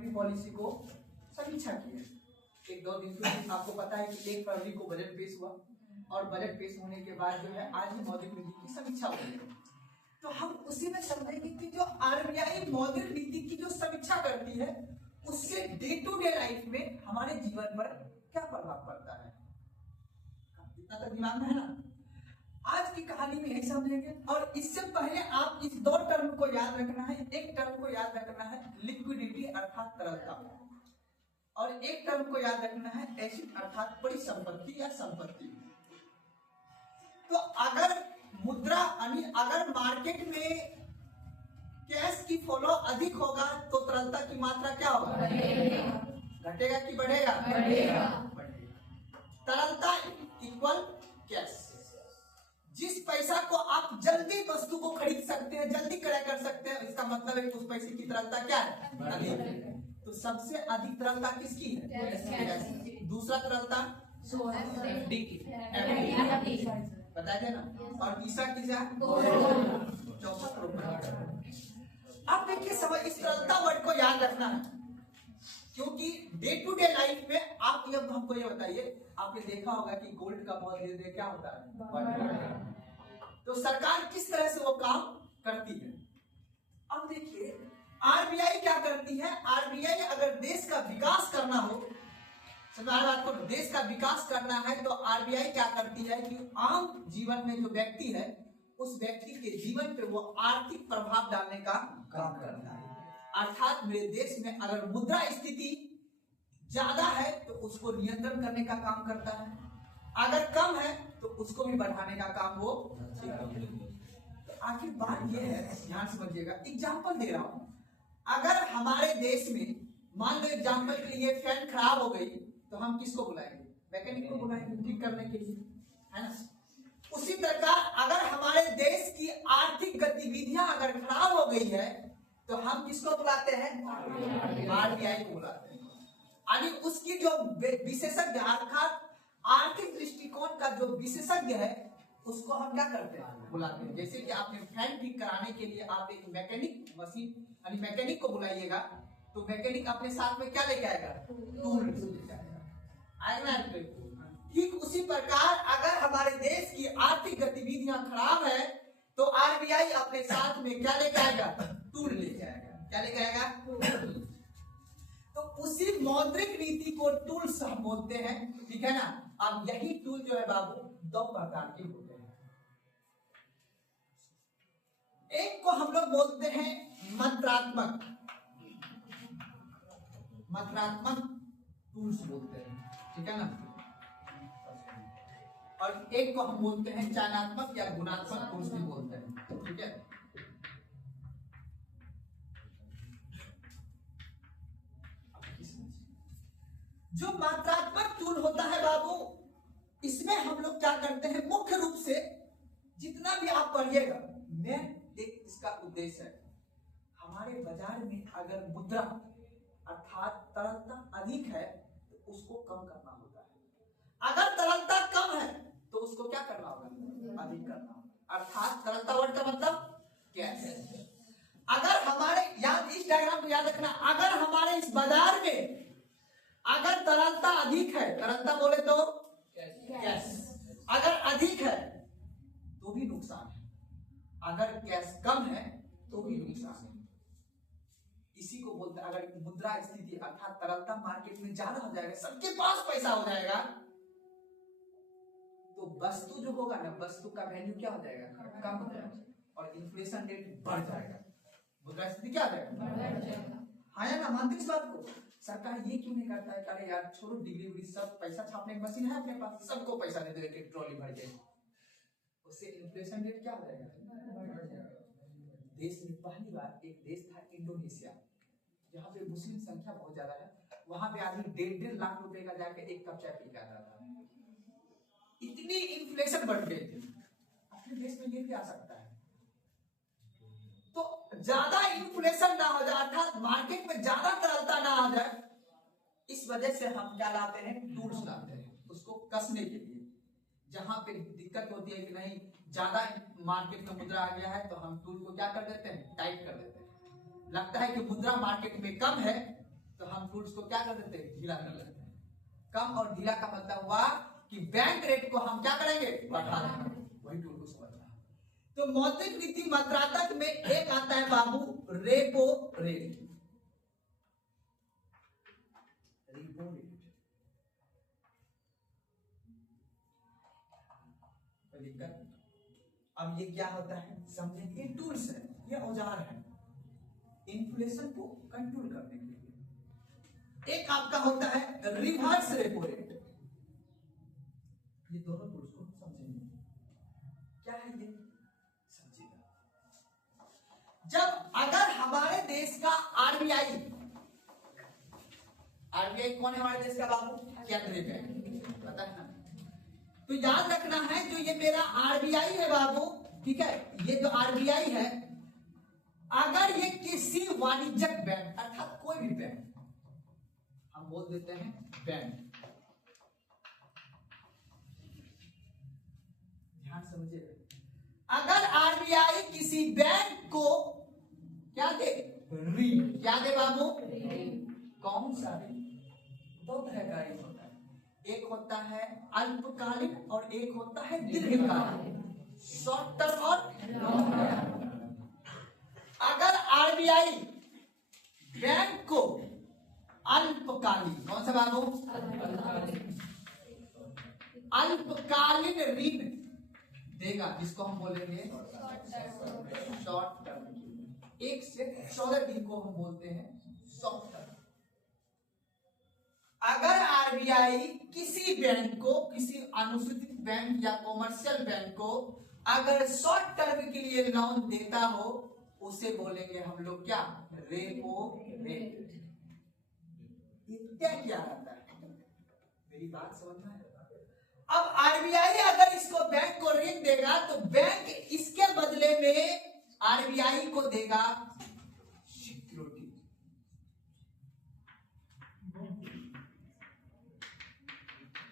Monetary policy को समीक्षा की है। एक दो दिन पूर्व आपको पता है कि 1 फरवरी को बजट पेश हुआ और बजट पेश होने के बाद जो है आज ही मौद्रिक नीति की समीक्षा हो रही है। तो हम उसी में समझेंगे कि जो आरबीआई मौद्रिक नीति की जो समीक्षा करती है उससे डे टू डे लाइफ में हमारे जीवन पर क्या प्रभाव पड़ता है, इतना तक दिमाग में है ना। आज की कहानी में यही समझेंगे। और इससे पहले आप इस 2 टर्म को याद रखना है। एक टर्म को याद रखना है लिक्विडिटी अर्थात तरलता, और एक टर्म को याद रखना है एसिड अर्थात परिसंपत्ति या संपत्ति। तो अगर मुद्रा अगर मार्केट में कैश की फ्लो अधिक होगा तो तरलता की मात्रा क्या होगा, घटेगा कि बढ़ेगा, बढ़ेगा। तरलता इक्वल कैश। जिस पैसा को आप जल्दी वस्तु को खरीद सकते हैं, जल्दी क्रय कर सकते हैं, इसका मतलब है कि उस पैसे की तरलता क्या है, अधिक है। तो सबसे अधिक तरलता किसकी है, दूसरा तरलता बताया ना, और तीसरा किसका, चौथा प्रोपर्टी। अब देखिए समझ, इस तरलता वर्ड को याद रखना है क्योंकि डे टू डे लाइफ में आप जब हमको ये बताइए, आपने देखा होगा कि गोल्ड का भाव धीरे धीरे क्या होता है, तो सरकार किस तरह से वो काम करती है। अब देखिए आरबीआई क्या करती है, आरबीआई अगर देश का विकास करना हो, बात को देश का विकास करना है तो आरबीआई क्या करती है कि आम जीवन में जो व्यक्ति है उस व्यक्ति के जीवन पे वो आर्थिक प्रभाव डालने का काम करता है। अर्थात मेरे देश में अगर मुद्रा स्थिति ज्यादा है तो उसको नियंत्रण करने का काम करता है, अगर कम है तो उसको भी बढ़ाने का काम वो। तो आखिर बात ये है, ध्यान समझिएगा, एग्जाम्पल दे रहा हूं। अगर हमारे देश में मान लो एग्जाम्पल के लिए फैन खराब हो गई तो हम किसको बुलाएंगे, मैकेनिक को बुलाएंगे ठीक करने के लिए, है ना। उसी प्रकार अगर हमारे देश की आर्थिक गतिविधियां अगर खराब हो गई है तो हम किसको बुलाते हैं, आरबीआई को बुलाते हैं। यानी उसकी जो विशेषज्ञ अर्थात आर्थिक दृष्टिकोण का जो विशेषज्ञ है उसको हम क्या करते हैं, बुलाते हैं। जैसे कि आपने फैन ठीक कराने के लिए आप एक मैकेनिक मशीन यानी मैकेनिक को बुलाइएगा तो मैकेनिक अपने साथ में क्या लेके आएगा, टूल लेके आएगा। ठीक उसी प्रकार अगर हमारे देश की आर्थिक गतिविधियां खराब है तो आरबीआई अपने साथ में क्या लेके आएगा, टूल लेके आएगा। क्या लेके आएगा, तो उसी मौद्रिक नीति को टूल्स हम बोलते हैं, ठीक है ना। अब यही टूल जो है बाबू 2 प्रकार के होते हैं। एक को हम लोग बोलते हैं मात्रात्मक टूल्स बोलते हैं, ठीक है ना, और एक को हम बोलते हैं चयनात्मक या गुणात्मक टूल्स भी बोलते हैं, ठीक है। जो मात्रात्मक टूल होता है बाबू, इसमें हम लोग क्या करते हैं, मुख्य रूप से जितना भी आप पढ़िएगा, मैं एक इसका उद्देश्य है हमारे बाजार में अगर मुद्रा अर्थात तरलता अधिक है तो उसको कम करना होता है, अगर तरलता कम है तो उसको क्या करना होगा, अधिक करना होगा। अर्थात तरलता वर्ड का मतलब कैश। अगर हमारे याद, इस डायग्राम को याद रखना, अगर हमारे इस बाजार में अगर तरलता अधिक है, तरलता बोले तो कैश, अगर अधिक है तो भी नुकसान है, अगर कैश कम है तो भी नुकसान है। इसी को बोलते हैं, अगर मुद्रा स्थिति अर्थात तरलता मार्केट में ज्यादा हो जाएगा, सबके पास पैसा हो जाएगा तो वस्तु जो होगा ना, वस्तु का वैल्यू क्या हो जाएगा, कम हो जाएगा और इन्फ्लेशन रेट बढ़ जाएगा। मुद्रा स्थिति क्या हो जाएगा, हाँ या ना, मानते इस बात को। सरकार ये क्यों नहीं करता है, अरे यार छोड़ो डिग्री उग्री, सब पैसा छापने की मशीन है अपने पास, सबको पैसा दे दो, एक ट्रॉली भर के, उससे इन्फ्लेशन रेट क्या हो जाएगा। देश में पहली बार एक देश था इंडोनेशिया, जहाँ पे मुस्लिम संख्या बहुत ज्यादा है, वहां पे आदमी 1.5 लाख रुपए का जाके एक कप चाय पी जाता था। इतनी इन्फ्लेशन बढ़ गई थी, अपने देश में ये भी आ सकता है। तो ज्यादा इन्फ्लेशन ना हो जाए अर्थात मार्केट में ज्यादा तरलता ना आ जाए, इस वजह से हम क्या लाते हैं, टूल्स लाते हैं उसको कसने के लिए। जहां पे दिक्कत होती है कि नहीं ज्यादा मार्केट में मुद्रा आ गया है तो हम टूल को क्या कर देते हैं, टाइट कर देते हैं। लगता है कि मुद्रा मार्केट में कम है टूल्स को क्या कर देते हैं, ढीला कर लेते हैं। कम और ढीला का मतलब हुआ कि बैंक रेट को हम क्या करेंगे, बढ़ा देंगे। वही टूल को समझना। तो मौद्रिक नीति मात्रात्मक में एक आता है बाबू रेपो रेट। रेपो रेट दिक्कत। अब ये क्या होता है समझेंगे, टूल्स है, ये औजार है इन्फ्लेशन को कंट्रोल करने के लिए। एक आपका होता है रिवर्स रेपो रेट। ये दोनों टूल्स को समझेंगे क्या है ये, समझिएगा। जब अगर हमारे देश का आरबीआई कौन है हमारे देश का बाबू, केंद्रीय बैंक, पता है ना। तो याद रखना है जो ये मेरा आरबीआई है बाबू, ठीक है, ये जो आरबीआई है, अगर ये किसी वाणिज्यिक बैंक अर्थात कोई भी बैंक, हम बोल देते हैं बैंक, ध्यान समझिए, अगर आरबीआई किसी बैंक को क्या दे, ऋण, क्या दे बाबू, कौन सा ऋण, दो तरह का ऋण होता है, एक होता है अल्पकालीन और एक होता है दीर्घकालीन, शॉर्ट टर्म और लॉन्ग टर्म। अगर आरबीआई बैंक को अल्पकालीन, कौन सा बाबू, अल्पकालीन ऋण देगा, जिसको हम बोलेंगे शॉर्ट टर्म, 1 से 14 दिन को हम बोलते हैं शॉर्ट टर्म। अगर आरबीआई किसी बैंक को, किसी अनुसूचित बैंक या कॉमर्शियल बैंक को अगर शॉर्ट टर्म के लिए लोन देता हो, उसे बोलेंगे हम लोग क्या, रेपो रेट। क्या क्या आता है, मेरी बात समझना है। अब आरबीआई अगर इसको बैंक को ऋण देगा तो बैंक इसके बदले में आरबीआई को देगा सिक्योरिटी,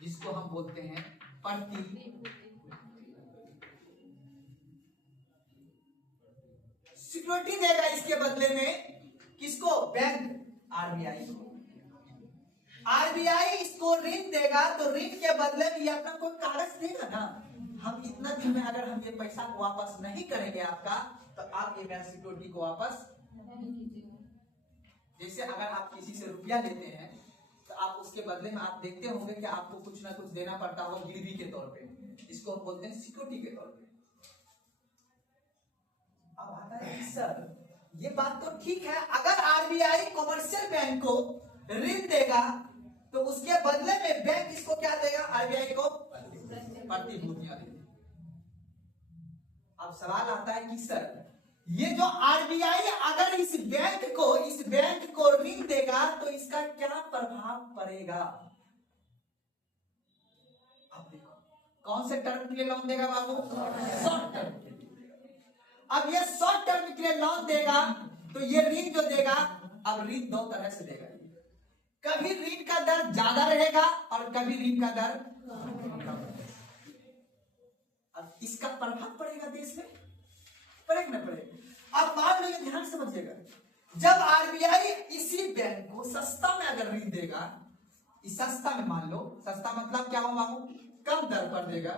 जिसको हम बोलते हैं सिक्योरिटी देगा इसके बदले में, किसको, बैंक, आरबीआई को। आरबीआई इसको ऋण देगा तो ऋण के बदले में ये अपना कोई कागज देगा ना, हम इतना दिन में अगर हम ये पैसा को वापस नहीं करेंगे आपका, तो आप ये मेरा सिक्योरिटी को वापस, जैसे अगर आप किसी से रुपया लेते हैं तो आप उसके बदले में आप देखते होंगे कि आपको कुछ ना कुछ देना पड़ता हो गिरवी के तौर पे, इसको हम बोलते हैं सिक्योरिटी के तौर पे। अब आता है सर ये बात तो ठीक है, अगर आरबीआई कॉमर्शियल बैंक को ऋण देगा तो उसके बदले में बैंक इसको क्या देगा, आरबीआई को प्रतिभूतियां देगा। अब सवाल आता है कि सर ये जो आरबीआई अगर इस बैंक को ऋण देगा तो इसका क्या प्रभाव पड़ेगा। अब देखो कौन से टर्म के लिए लोन देगा बाबू, शॉर्ट टर्म के लिए। अब ये शॉर्ट टर्म के लिए लोन देगा तो ये ऋण जो देगा, अब ऋण दो तरह से देगा, कभी ऋण का दर ज्यादा रहेगा और कभी ऋण का दर कम। अब इसका प्रभाव पड़ेगा देश में, पड़ेगा ना पड़ेगा। अब मान लो, ध्यान समझिएगा, जब आरबीआई इसी बैंक को सस्ता में अगर ऋण देगा, इस सस्ता में, मान लो सस्ता मतलब क्या हो बाबू, कम दर पर देगा,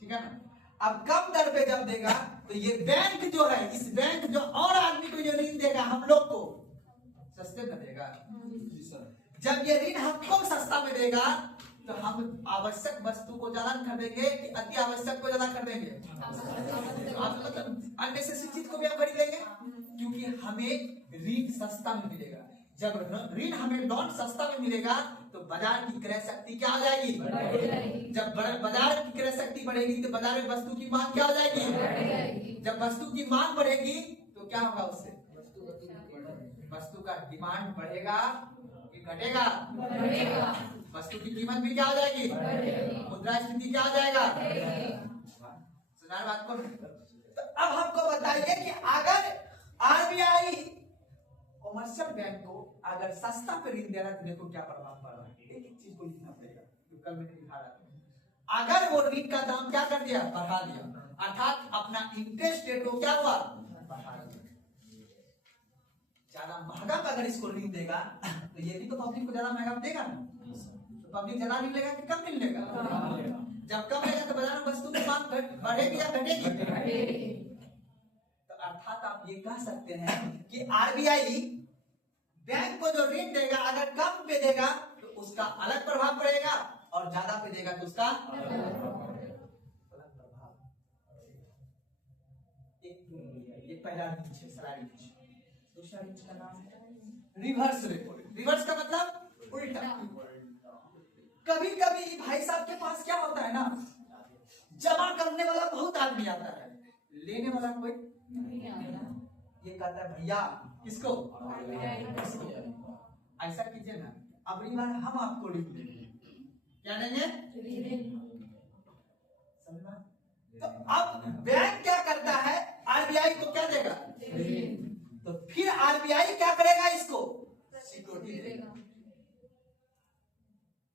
ठीक है ना। अब कम दर पे जब देगा तो ये बैंक जो है, इस बैंक जो और आदमी को जो ऋण देगा हम लोग को सस्ते में देगा। जब ये ऋण हमको सस्ता में देगा तो हम आवश्यक वस्तु को ज्यादा खरीदेंगे कि अति आवश्यक को ज्यादा खरीदेंगे, मतलब अननेसेसरी चीज को भी हम खरीद लेंगे, क्योंकि हमें ऋण सस्ता में मिलेगा। जब ऋण हमें लोन सस्ता में मिलेगा तो बाजार की क्रय शक्ति क्या हो जाएगी, जब बाजार की क्रय शक्ति बढ़ेगी तो बाजार में वस्तु की मांग क्या हो जाएगी, जब वस्तु की मांग बढ़ेगी तो क्या होगा, उससे वस्तु का डिमांड बढ़ेगा कि घटेगा, वस्तु की कीमत भी क्या हो जाएगी, मुद्रास्फीति क्या हो जाएगा। सुना बात को। तो अब हमको बताइए कि अगर आरबीआई कॉमर्शियल बैंक को अगर सस्ता पे ऋण दे रहा है तो देखो क्या प्रभाव पड़ रहा है। एक चीज को लिखना पड़ेगा, जो कल मैंने लिखा रहा, अगर वो ऋण का दाम क्या कर दिया, बढ़ा दिया, अर्थात अपना इंटरेस्ट रेट को क्या हुआ, बढ़ा दिया। ज्यादा महंगा अगर इसको ऋण देगा तो ये भी तो पब्लिक को ज्यादा महंगा देगा ना, तो पब्लिक ज्यादा नहीं लेगा कि कम नहीं लेगा? जब कम लेगा तो बाजार में वस्तु की मांग बढ़ेगी या घटेगी? तो अर्थात आप ये कह सकते हैं कि आरबीआई बैंक को जो ऋण देगा अगर कम पे देगा तो उसका अलग प्रभाव पड़ेगा और ज्यादा पे देगा तो उसका अलग प्रभाव। ये पहला रीच है, सारा रीच। दूसरा रीच का नाम है रिवर्स रेपो। रिवर्स का मतलब उल्टा। कभी कभी भाई साहब के पास क्या होता है ना, जमा करने वाला बहुत आदमी आता है, लेने वाला कोई नहीं आता। ये कहता है भैया किसको? ऐसा कीजिए ना, अगली बार हम आपको ऋण देंगे। क्या देंगे? तो अब बैंक क्या करता है, आरबीआई को क्या देगा? तो फिर आरबीआई क्या करेगा? इसको सिक्योरिटी देगा,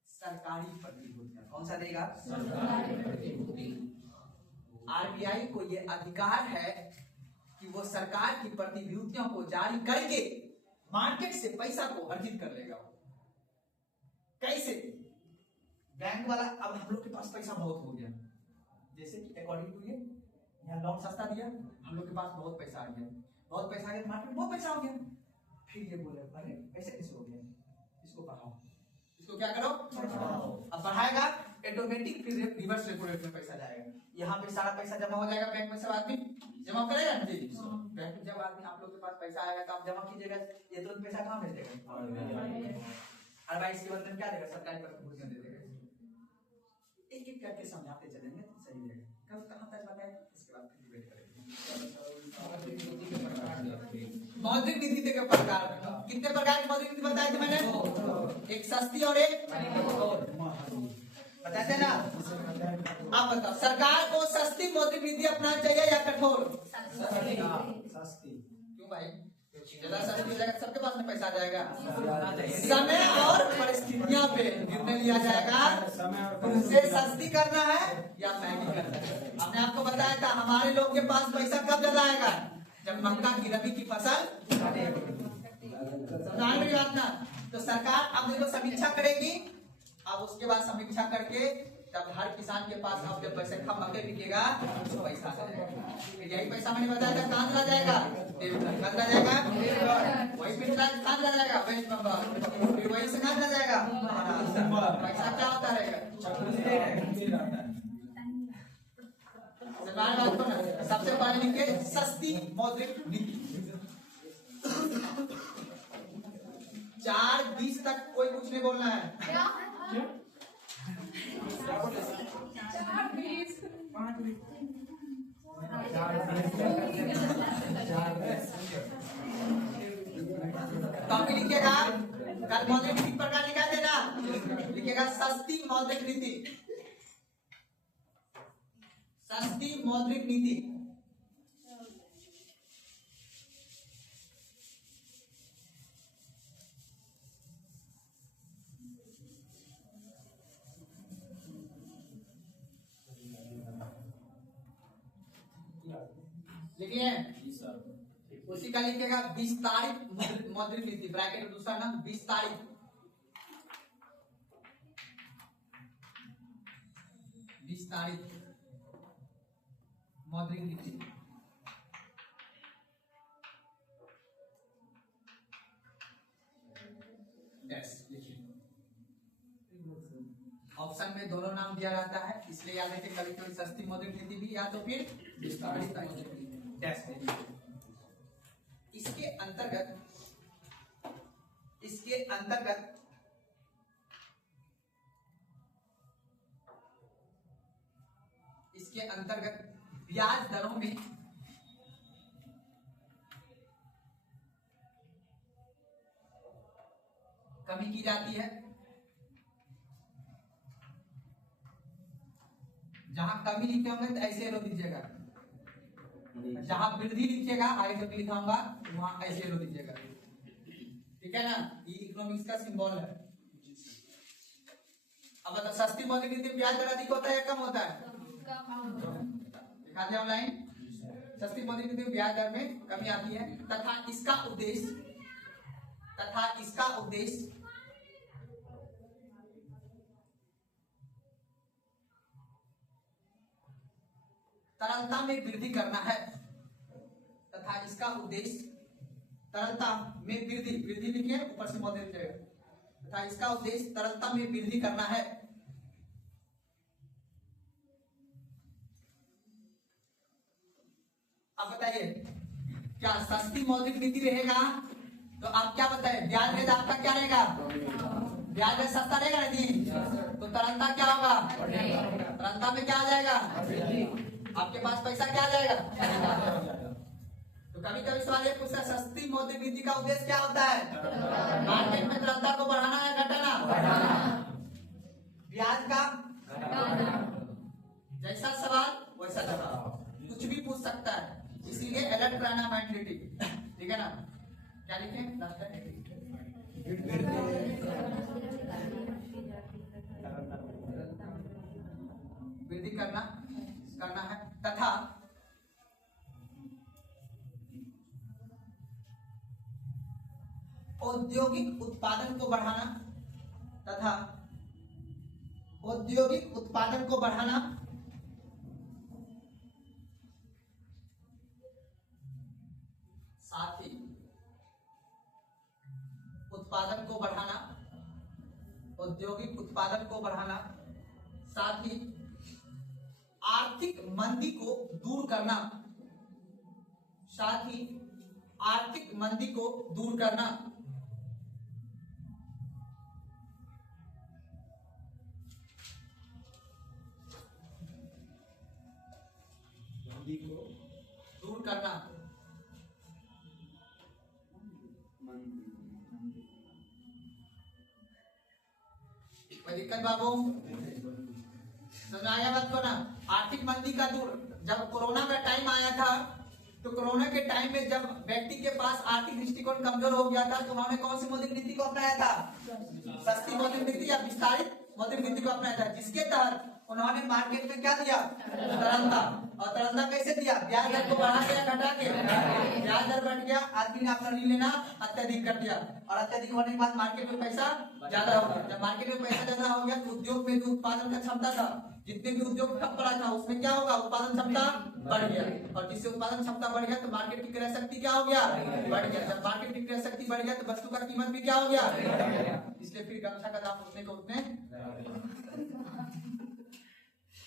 सरकारी प्रतिभूतियां। कौन सा देगा? सरकारी प्रतिभूति। आरबीआई को यह अधिकार है कि वो सरकार की प्रतिभूतियों को जारी करके मार्केट से पैसा को अर्जित कर लेगा। कैसे? बैंक वाला, अब हम लोग के पास पैसा बहुत हो गया, जैसे कि अकॉर्डिंग टू ये यहाँ लोन सस्ता दिया, हम लोग के पास बहुत पैसा आ गया, बहुत पैसा आ गया, मार्केट में बहुत पैसा हो गया। फिर ये बोले अरे पैसे कैसे हो गया, इसको बढ़ाओ, इसको क्या करो? अब बढ़ाएगा ऑटोमेटिक, फिर रिवर्स रेपो रेट में पैसा जाएगा। यहाँ पे सारा पैसा जमा हो जाएगा बैंक में, सब आदमी जमा करेगा ना जी। बैंक में जब आदमी आप लोग के पास पैसा आएगा तो आप जमा कीजिएगा, ये तुरंत पैसा कहाँ भेज देगा? आरबीआई इसके बदले में क्या देगा? सरकारी प्रतिभूतियां दे देगा। एक एक करके समझाते चलेंगे तो सही रहेगा। कब कहां तक बताएं, इसके बाद फिर डिबेट करेंगे। मौद्रिक नीति के प्रकार, कितने प्रकार की मौद्रिक नीति बताए थे मैंने? एक सस्ती और एक बताए थे ना। आप बताओ, सरकार को सस्ती मौद्रिक नीति अपनाना चाहिए या कठोर? सस्ती। क्यों भाई? ज्यादा सस्ती हो जाएगा, सबके पास में पैसा आ जाएगा। समय और परिस्थितियों पे निर्णय लिया जाएगा, उसे सस्ती करना है या महंगी करना है। हमने आपको बताया था हमारे लोग के पास पैसा कब ज्यादा आएगा? जब मक्का की रबी की फसल समझ में बात ना। तो सरकार अब देखो समीक्षा करेगी, अब उसके बाद समीक्षा करके तब हर किसान के पास अब जब पैसे कम मक्के बिकेगा तो पैसा आ जाएगा। यही पैसा मैंने बताया था कहाँ चला जाएगा? कहाँ चला जाएगा? वही फिर कहाँ चला जाएगा? वेस्ट बंगाल। फिर वही से कहाँ चला जाएगा? पैसा क्या होता रहेगा? बात को ना, सबसे पहले लिखिए सस्ती मौद्रिक नीति। 4:20 तक कोई कुछ नहीं बोलना है। कॉपी लिखिएगा, कल मौद्रिक नीति प्रकार निकाल देना। लिखिएगा सस्ती मौद्रिक नीति, सस्ती मौद्रिक नीति। लिखिए, उसी का लिखिएगा विस्तारित मौद्रिक नीति, ब्रैकेट में दूसरा नाम विस्तारित, विस्तारित मौद्रिक नीति। ऑप्शन में दोनों नाम दिया रहता है, इसलिए याद रखिए कभी कभी सस्ती मौद्रिक नीति भी या तो फिर विस्तारित मौद्रिक नीति। डैश इसके अंतर्गत ब्याज दरों में कमी की जाती है। जहां कमी लिखे होंगे तो ऐसे रो दीजिएगा, जहां वृद्धि लिखिएगा आगे जब लिखा होगा वहां ऐसे रो दीजिएगा। ठीक है ना, ये इकोनॉमिक्स का सिंबल है। अब बता, सस्ती मौद्रिक नीति ब्याज दर अधिक होता है या कम होता है? दिखा दिया ऑनलाइन। सस्ती मौद्रिक नीति ब्याज दर में कमी आती है तथा तथा इसका उद्देश्य तरलता में वृद्धि करना है, तथा इसका उद्देश्य तरलता में वृद्धि, वृद्धि लिखिए ऊपर से बोल देते हैं, तथा इसका उद्देश्य तरलता में वृद्धि करना है। अब बताइए क्या सस्ती मौद्रिक नीति रहेगा तो आप क्या बताए, ब्याज रेट आपका क्या रहेगा, ब्याज रेट सस्ता रहेगा नहीं तो तरलता क्या होगा, तरलता में क्या आ जाएगा, आपके पास पैसा क्या आ जाएगा। तो कभी कभी सवाल ये पूछता है सस्ती मौद्रिक नीति का उद्देश्य क्या होता है, मार्केट में तरलता को बढ़ाना या घटाना, ब्याज का जैसा सवाल वैसा जवाब, कुछ भी पूछ सकता है, इसीलिए अलर्ट रहना मेंटलिटी, ठीक है ना। क्या लिखें वृद्धि करना है, तथा औद्योगिक उत्पादन को बढ़ाना, तथा औद्योगिक उत्पादन को बढ़ाना, साथ ही उत्पादन को बढ़ाना, औद्योगिक उत्पादन को बढ़ाना, साथ ही आर्थिक मंदी को दूर करना, साथ ही आर्थिक मंदी को दूर करना, मंदी को दूर करना। कोई दिक्कत बाबू, समझ आया बात को ना। आर्थिक मंदी का दूर, जब कोरोना का टाइम आया था तो कोरोना के टाइम में जब व्यक्ति के पास आर्थिक दृष्टिकोण कमजोर हो गया था तो उन्होंने कौन सी मौद्रिक नीति को अपनाया था, सस्ती मौद्रिक नीति या विस्तारित मौद्रिक नीति को अपनाया था, जिसके तहत उन्होंने मार्केट में क्या दिया, तरलता। और तरलता कैसे दिया, ब्याज दर को बढ़ा के या घटा के, ब्याज दर बढ़ गया, आदमी ने अपना ऋण लेना अत्यधिक कर दिया, और अत्यधिक होने के बाद मार्केट में पैसा ज्यादा हो गया। जब मार्केट में पैसा ज्यादा हो गया तो उद्योग में जो उत्पादन का क्षमता था, जितने भी उद्योग ठप पड़ा था उसमें क्या होगा, उत्पादन क्षमता बढ़ गया, और जिससे उत्पादन क्षमता बढ़ गया तो मार्केट की क्रय शक्ति क्या हो गया, बढ़ गया। जब मार्केट की क्रय शक्ति बढ़ गया तो वस्तु का कीमत भी क्या हो गया, इसलिए फिर गमछा का दाम उतने को उतने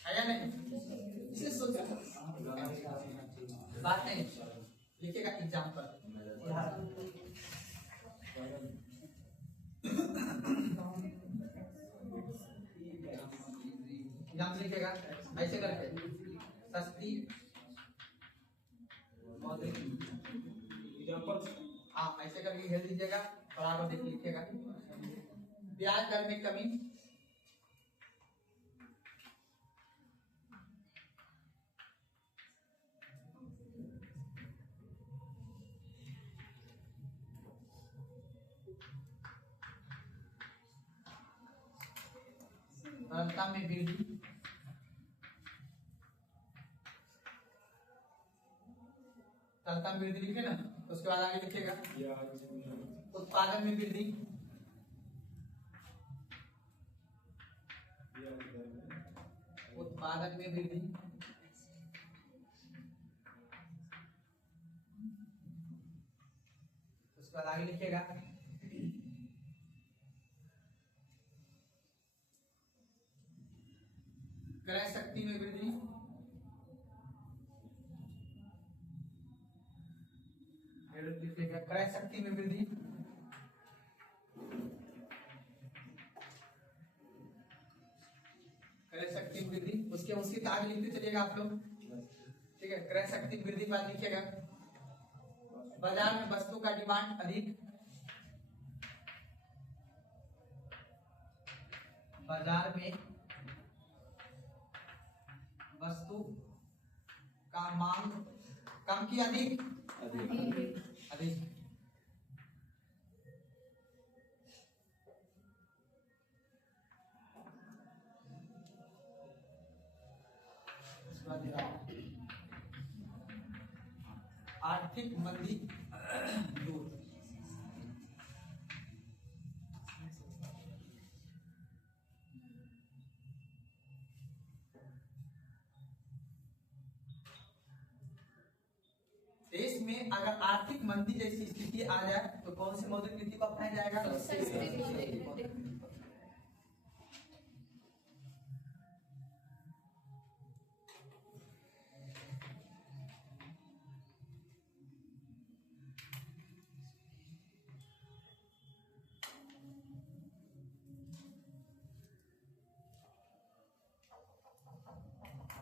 है या नहीं, इसलिए सोच बात नहीं लिखेगा एग्जाम्पल, एग्जाम्पल लिखेगा ऐसे करके, सस्ती मौद्रिक एग्जांपल, हाँ ऐसे करके घेर दीजिएगा, बराबर देख लिखेगा, ब्याज दर में कमी, तरलता में वृद्धि, तरलता में वृद्धि लिखे ना, उसके बाद आगे लिखेगा उत्पादन में वृद्धि, उत्पादन में वृद्धि, उसके बाद आगे लिखेगा क्रय शक्ति में वृद्धि, लिखेगा क्रय शक्ति में वृद्धि, क्रय शक्ति में वृद्धि, उसके आगे लिखते चलिएगा आप लोग, ठीक है। क्रय शक्ति वृद्धि बाद लिखिएगा बाजार में वस्तु का डिमांड अधिक, बाजार में वस्तु का मांग कम की अधिक, अधिक। आर्थिक मंदी दूर, में अगर आर्थिक मंदी जैसी स्थिति आ जाए तो कौन सी मौद्रिक नीति को अपनाया जाएगा?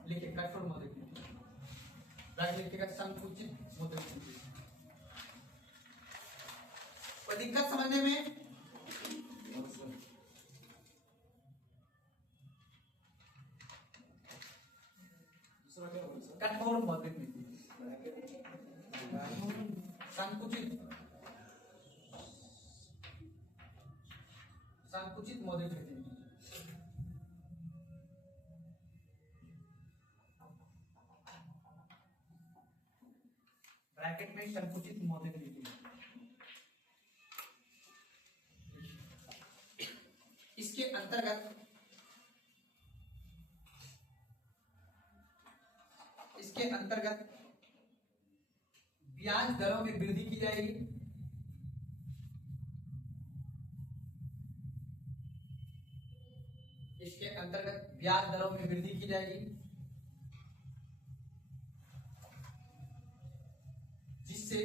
लिखिए कठोर मौद्रिक नीति, राइट लिखिएगा संकुचित मौद्रिक नीति। कोई दिक्कत समझने में? दूसरा क्या होगा सर? कठोर मौद्रिक नीति, संकुचित संकुचित मौद्रिक नीति। ब्रैकेट में संकुचित मौद्रिक नीति। इसके अंतर्गत ब्याज दरों में वृद्धि की जाएगी। इसके अंतर्गत ब्याज दरों में वृद्धि की जाएगी जिससे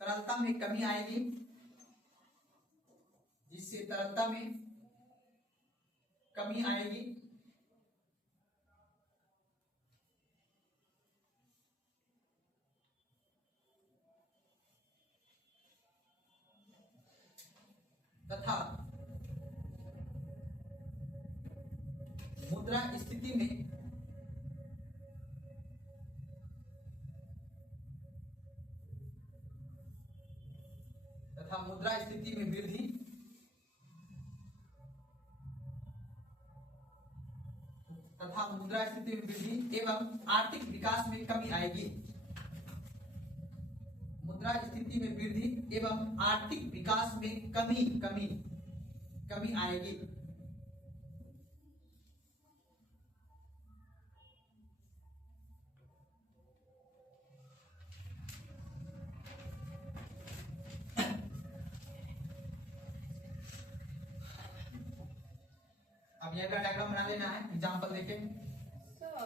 तरलता में कमी आएगी, जिससे तरलता में कमी आएगी। तथा मुद्रा स्थिति में वृद्धि एवं आर्थिक विकास में कमी आएगी। मुद्रा स्थिति में वृद्धि एवं आर्थिक विकास में कमी आएगी। अब यह का डायग्राम बना लेना है, एग्जांपल देके। सर,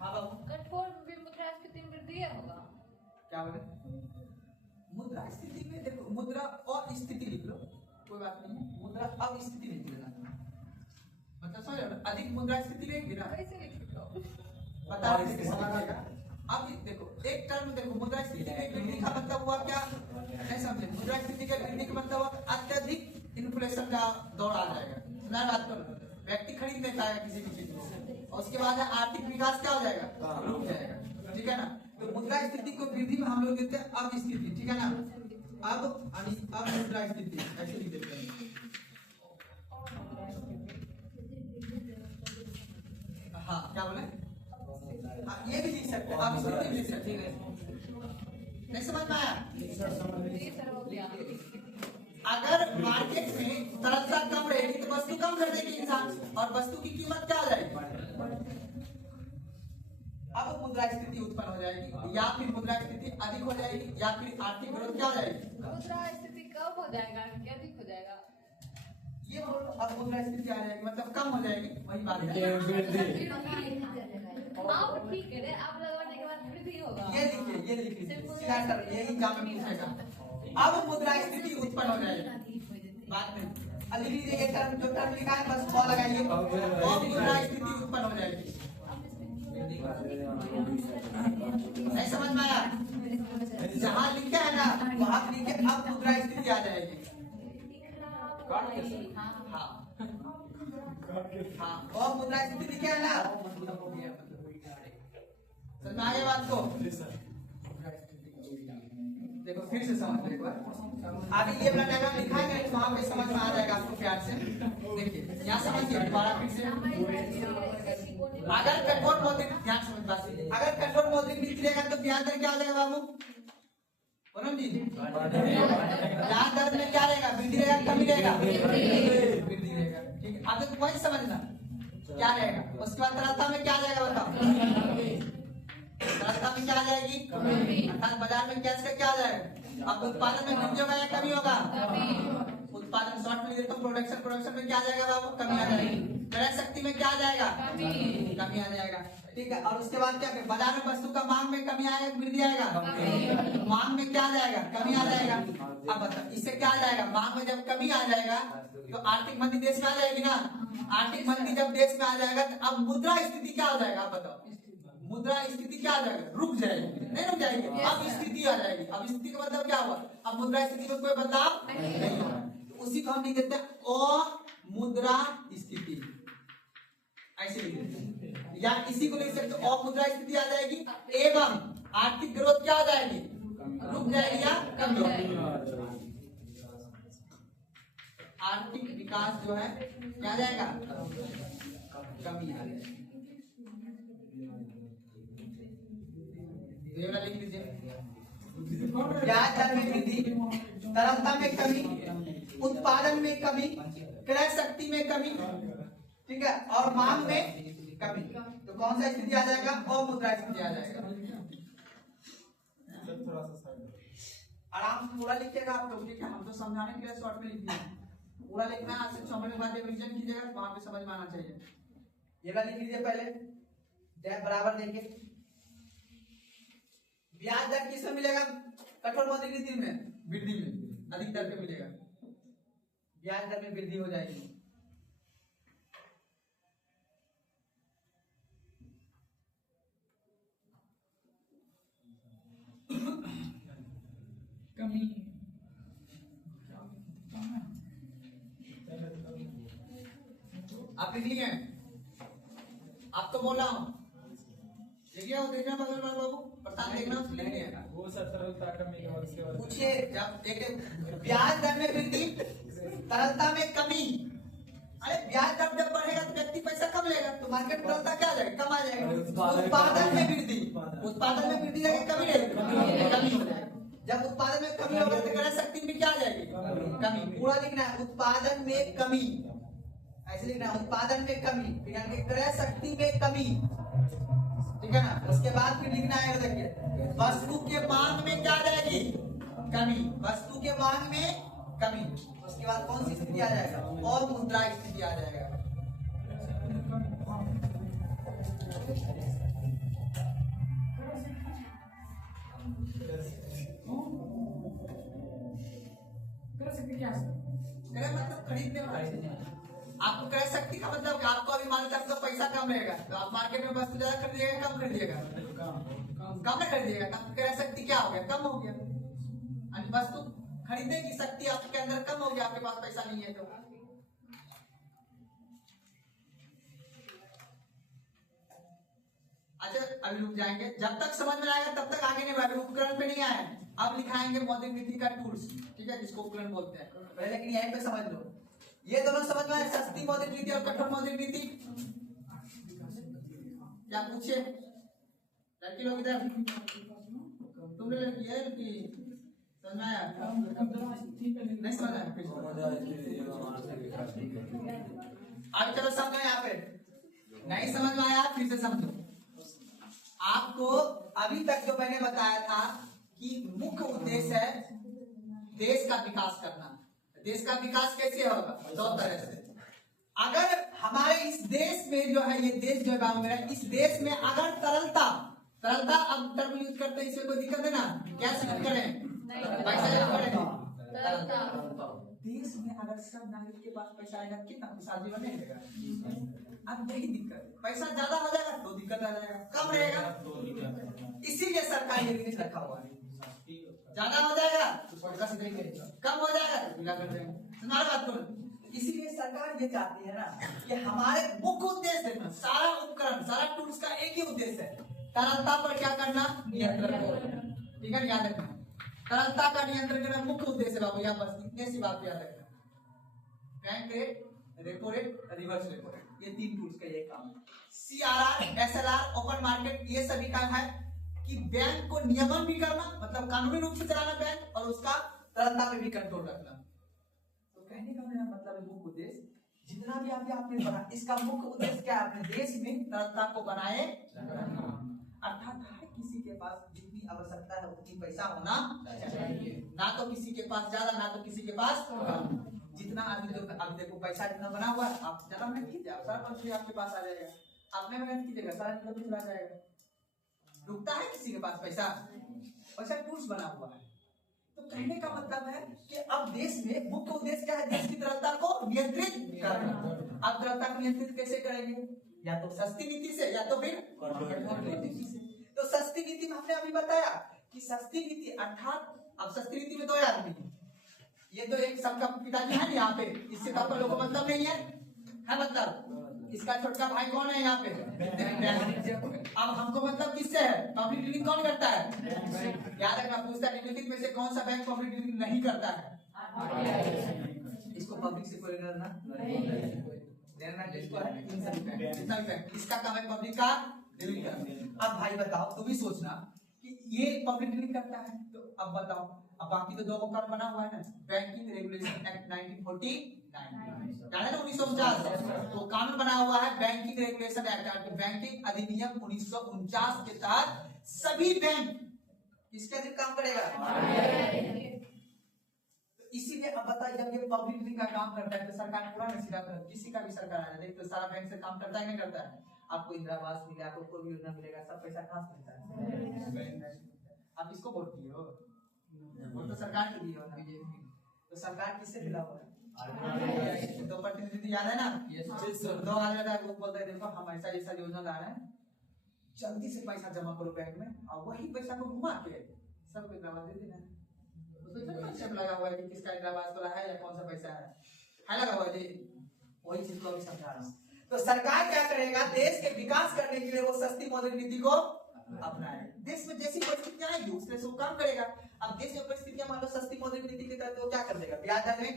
हाँ बाबू, कठोर मुद्रास्फीति में वृद्धि होगा। क्या बोले? मुद्रा स्थिति में देखो, मुद्रा और स्थिति लिख लो, कोई बात नहीं है। मुद्रा अब स्थिति लिख लेना, मतलब समझ लो, अधिक मुद्रा स्थिति लेंगे ना, कैसे लिख लो? बता देंगे, समझ आएगा। अब देखो एक टर्म देखो, मुद्रा स्थिति में वृद्धि का मतलब हुआ क्या? नहीं समझे? मुद्रा स्थिति के वृद्धि का मतलब हुआ अत्यधिक इन्फ्लेशन का दौर आ जाएगा। मैं बात करूँ, व्यक्ति खरीद लेता है किसी भी चीज को, और उसके बाद आर्थिक विकास क्या हो जाएगा? रुक जाएगा, ठीक है ना। तो मुद्रा स्थिति को वृद्धि में हम लोग देते हैं अब स्थिति, ठीक है ना। अब मुद्रा स्थिति ऐसे लिख देते हैं। हाँ क्या बोले? हाँ ये भी लिख सकते हैं, अब स्थिति भी लिख सकते हैं। नहीं समझ में आया? अगर मार्केट में तरलता कम रहेगी तो वस्तु कम खरीदेगी इंसान, और वस्तु की कीमत क्या हो जाएगी? अब मुद्रा स्थिति उत्पन्न हो जाएगी, या फिर मुद्रा स्थिति अधिक हो जाएगी, या फिर आर्थिक ग्रोथ क्या हो जाएगी? मुद्रा स्थिति कब हो जाएगा, क्या अधिक हो जाएगा? ये बोलो, अब मुद्रा स्थिति आ जाएगी मतलब कम हो जाएगी, वही बात है। आप ठीक है, आप लगाने के बाद वृद्धि होगा। ये लिखिए सीधा सर, ये एग्जाम में पूछेगा। अब मुद्रा स्थिति उत्पन्न हो जाएगी, बात नहीं। अब लिख लीजिए टर्म, जो टर्म लिखा है बस वो लगाइए, अब मुद्रा स्थिति उत्पन्न हो जाएगी। नहीं समझ में आया? जहाँ लिखा है ना वहाँ लिखे अब मुद्रा स्थिति आ जाएगी। हाँ और मुद्रा स्थिति लिखा है ना, समझ में आ गया बात को? देखो फिर से समझ लो एक बार। आगे ये वाला डायग्राम लिखा है तो वहाँ पे समझ में आ जाएगा आपको प्यार से। देखिए यहाँ समझिए दोबारा फिर से। अगर कठोर मौद्रिक, ध्यान समझ बात, अगर कठोर मौद्रिक नीति रहेगा तो ब्याज दर क्या हो जाएगा बाबू? पूनम जी, ब्याज दर में क्या रहेगा? वृद्धि रहेगा कमी रहेगा? वृद्धि रहेगा, ठीक है। अब वही समझना, क्या रहेगा? उसके बाद तरलता में क्या आ जाएगा बताओ? तरलता में क्या आ जाएगी? अर्थात बाजार में कैश का क्या आ जाएगा? अब उत्पादन में वृद्धि होगा या कमी होगा? उत्पादन शॉर्ट में देखो प्रोडक्शन में क्या आ जाएगा बाबू? कमी आ जाएगी। क्रय शक्ति में क्या आ जाएगा? कमी आ जाएगा। ठीक है, और उसके बाद क्या करें? बाजार में वस्तु का मांग में कमी आएगा, वृद्धि आएगा? मांग में क्या आ जाएगा? कमी आ जाएगा। अब बताओ इससे क्या आ जाएगा? मांग में जब कमी आ जाएगा तो आर्थिक मंदी देश में आ जाएगी ना। आर्थिक मंदी जब देश में आ जाएगा तो अब मुद्रा स्थिति क्या हो जाएगा? आप बताओ, मुद्रा स्थिति क्या आ जाएगा? रुक जाएगी, नहीं रुक जाएगी, अब स्थिति आ जाएगी। अब स्थिति का मतलब क्या हुआ? अब मुद्रा स्थिति में कोई बदलाव नहीं होगा। तो उसी को हम लिख देते हैं अमुद्रा स्थिति, ऐसे लिख देते हैं। या इसी को लिख सकते हो अमुद्रा स्थिति आ जाएगी एवं आर्थिक ग्रोथ क्या आ जाएगी? रुक जाएगी या कम होगी। आर्थिक विकास जो है क्या आ जाएगा? कमी आ जाएगी। लिख लीजिए, ब्याज दर में वृद्धि, तरलता में कमी, उत्पादन में कमी, क्रय शक्ति में कमी, ठीक है, और मांग में कमी। तो कौन सा स्थिति आ जाएगा? अमुद्रा स्थिति आ जाएगा। आराम से पूरा लिखिएगा आप लोग, ठीक है? हम तो समझाने के लिए शॉर्ट में लिख दिए, पूरा लिखना है। आज से 6 मिनट बाद रिवीजन कीजिएगा, वहां पे समझ में आना चाहिए। ये वाला लिख लीजिए पहले, जब बराबर देंगे। ब्याज दर किसमें मिलेगा? कठोर मौद्रिक नीति में, वृद्धि में, अधिक दर पे मिलेगा। ब्याज दर में वृद्धि हो जाएगी। कमी आप लिख लिए? आप तो बोल रहा हूं, देखिए वो देखना बगल वाला बाबू प्रधान देखना, उसको लिख लिया। वो तरलता कमी और उसके बाद पूछिए, जब देखिए ब्याज दर में वृद्धि, तरलता में कमी। अरे ब्याज दर जब बढ़ेगा तो व्यक्ति पैसा कम लेगा, तो मार्केट में तरलता क्या आ जाएगा? कम आ जाएगा। उत्पादन में वृद्धि, उत्पादन में वृद्धि जाएगी, कमी रहेगी, कमी हो जाएगी। जब उत्पादन में कमी होगा तो क्रय शक्ति में क्या आ जाएगी? कमी। पूरा लिखना है, उत्पादन में कमी, ऐसे लिखना है, उत्पादन में कमी, यानी क्रय शक्ति में कमी, ठीक है ना। उसके बाद फिर लिखना है, देखिए वस्तु के मांग में क्या आ जाएगी? कमी, वस्तु के मांग में कमी। उसके बाद कौन सी स्थिति आ जाएगा? और मुद्रा स्थिति आ जाएगा। क्रय मतलब खरीदने वाला। आपको क्रय शक्ति का मतलब कि आपको अभी मान लीजिए आपका पैसा कम रहेगा तो आप मार्केट में वस्तु ज्यादा खरीदिएगा, कम खरीदिएगा? कम में खरीदिएगा। तब क्रय शक्ति क्या हो गया? कम हो गया। वस्तु खरीदने की शक्ति आपके अंदर कम हो गया, आपके पास पैसा नहीं है तो। अच्छा अभी रुक जाएंगे, जब तक समझ में आएगा तब तक आगे नहीं बढ़ेंगे। उपकरण पे नहीं आए, अब लिखाएंगे मौद्रिक नीति का टूल्स, ठीक है, जिसको उपकरण बोलते हैं। पहले लेकिन यहीं पे समझ लो, ये दोनों समझ में आए, सस्ती मौद्रिक नीति और कठोर मौद्रिक नीति। क्या पूछे लड़की लोग इधर? तुमने लड़की है कि समझ में आया? नहीं समझ आया? अब चलो समझो, यहाँ पे नहीं समझ में आया फिर से समझो। आपको अभी तक जो मैंने बताया था कि मुख्य उद्देश्य है देश का विकास करना। देश का विकास कैसे होगा? 2 तरह से। अगर हमारे इस देश में जो है, ये देश जो गांव में है, इस देश में अगर तरलता अब टर्म यूज करते हैं, इसमें कोई दिक्कत है ना? क्या यूज करें? पैसा यूज करें। देश में अगर सब नागरिक के पास पैसा आएगा, कितना खुशहाल जीवन रहेगा? अब यही दिक्कत है, पैसा ज्यादा हो जाएगा तो दिक्कत आ जाएगा, कम रहेगा इसीलिए सरकार ये जिनिस रखा हुआ है। ज्यादा हो जाएगा तो कम हो जाएगा तो ढीला कर देंगे। तुम्हारा बात करो, इसीलिए सरकार ये चाहती है ना कि हमारे मुख्य उद्देश्य देखना, सारा उपकरण, सारा टूल्स का एक ही उद्देश्य है, तरलता पर क्या करना? नियंत्रण करना। ठीक है, याद रखना, तरलता का नियंत्रण करना मुख्य उद्देश्य बाबू। यहाँ बस इतने सी बात याद रखना। Bank rate, repo rate, reverse repo rate, ये 3 टूल्स का ये काम है। CRR, SLR, ओपन मार्केट, ये सभी का है कि बैंक को नियमन भी करना, मतलब कानूनी रूप से चलाना बैंक, और उसका तरलता पे भी कंट्रोल रखना। तो कहने का मेरा मतलब है मुख्य उद्देश्य, जितना भी आपने बना, इसका मुख्य उद्देश्य क्या है? अपने देश में तरलता को बनाए, अर्थात हर किसी के पास जितनी आवश्यकता है उतनी पैसा होना चाहिए, ना तो किसी के पास ज्यादा ना तो किसी के पास कम। जितना आदमी जो अब देखो पैसा जितना बना हुआ है, आप ज्यादा मेहनत कीजिए सारा पैसा आपके पास आ जाएगा, आपने मेहनत कीजिएगा सारा मतलब चला जाएगा। रुकता है किसी के पास पैसा? पैसा टूल्स बना हुआ है। तो कहने का मतलब है कि अब देश में मुख्य उद्देश्य क्या है? देश की तरलता को नियंत्रित करना। अब तरलता को नियंत्रित कैसे करेंगे? या तो सस्ती नीति से या तो फिर कठोर नीति से। तो सस्ती नीति में हमने अभी बताया कि सस्ती नीति अर्थात अब सस्ती नीति में 2 आदमी, ये तो एक सबका पिताजी है यहाँ पे, इससे तो आपका लोगों को मतलब नहीं है मतलब इसका छोटका भाई कौन है यहाँ पे? अब हमको मतलब किससे है? पब्लिक डीलिंग कौन करता है? याद रखना, पूछता है निम्नलिखित में से कौन सा बैंक पब्लिक डीलिंग नहीं करता है? इसको पब्लिक से कोई लेना देना किसको है? इन सभी बैंक, जितना भी बैंक, इसका काम है पब्लिक का डीलिंग करना। अब भाई बताओ, तुम भी सोचना कि ये पब्लिक डीलिंग करता है, तो अब बताओ, अब बाकी तो 2 कानून बना हुआ है ना, बैंकिंग रेगुलेशन एक्ट 1949 याद है ना 1949, तो कानून बना हुआ है बैंकिंग रेगुलेशन एक्ट, बैंकिंग अधिनियम 1949 के तहत सभी बैंक किसके अधीन काम करेगा? तो इसीलिए अब बताइए, जब ये पब्लिक डीलिंग का काम करता है तो सरकार पूरा नहीं सीधा कर, किसी का भी सरकार आ जाए तो सारा बैंक से काम करता है नहीं करता है? आपको इंदिरा आवास मिलेगा, आपको कोई भी योजना मिलेगा, सब पैसा कहां से मिलता है? आप इसको वोट दिए हो, वोट तो सरकार को दिए हो ना, तो सरकार किससे मिला हुआ है? तो प्रतिनिधि याद है ना, 2 आदमी वो बोलते हैं देखो हम ऐसा योजना ला रहे हैं, जल्दी से पैसा जमा करो बैंक में, और वही पैसा को घुमा के सबको इंदिरा आवास दे देना है। तो लगा हुआ है कि किसका इंदिरा आवास वाला है या कौन सा पैसा है लगा हुआ जी, वही चीज को अभी समझा रहा हूँ। तो सरकार क्या करेगा? देश के विकास करने के लिए वो सस्ती मौद्रिक नीति को अपनाए। देश में जैसी परिस्थितियां आएगी उससे वो काम करेगा। अब देश में परिस्थितियां मान लो सस्ती मौद्रिक नीति के तहत वो क्या कर देगा? ब्याज दर में,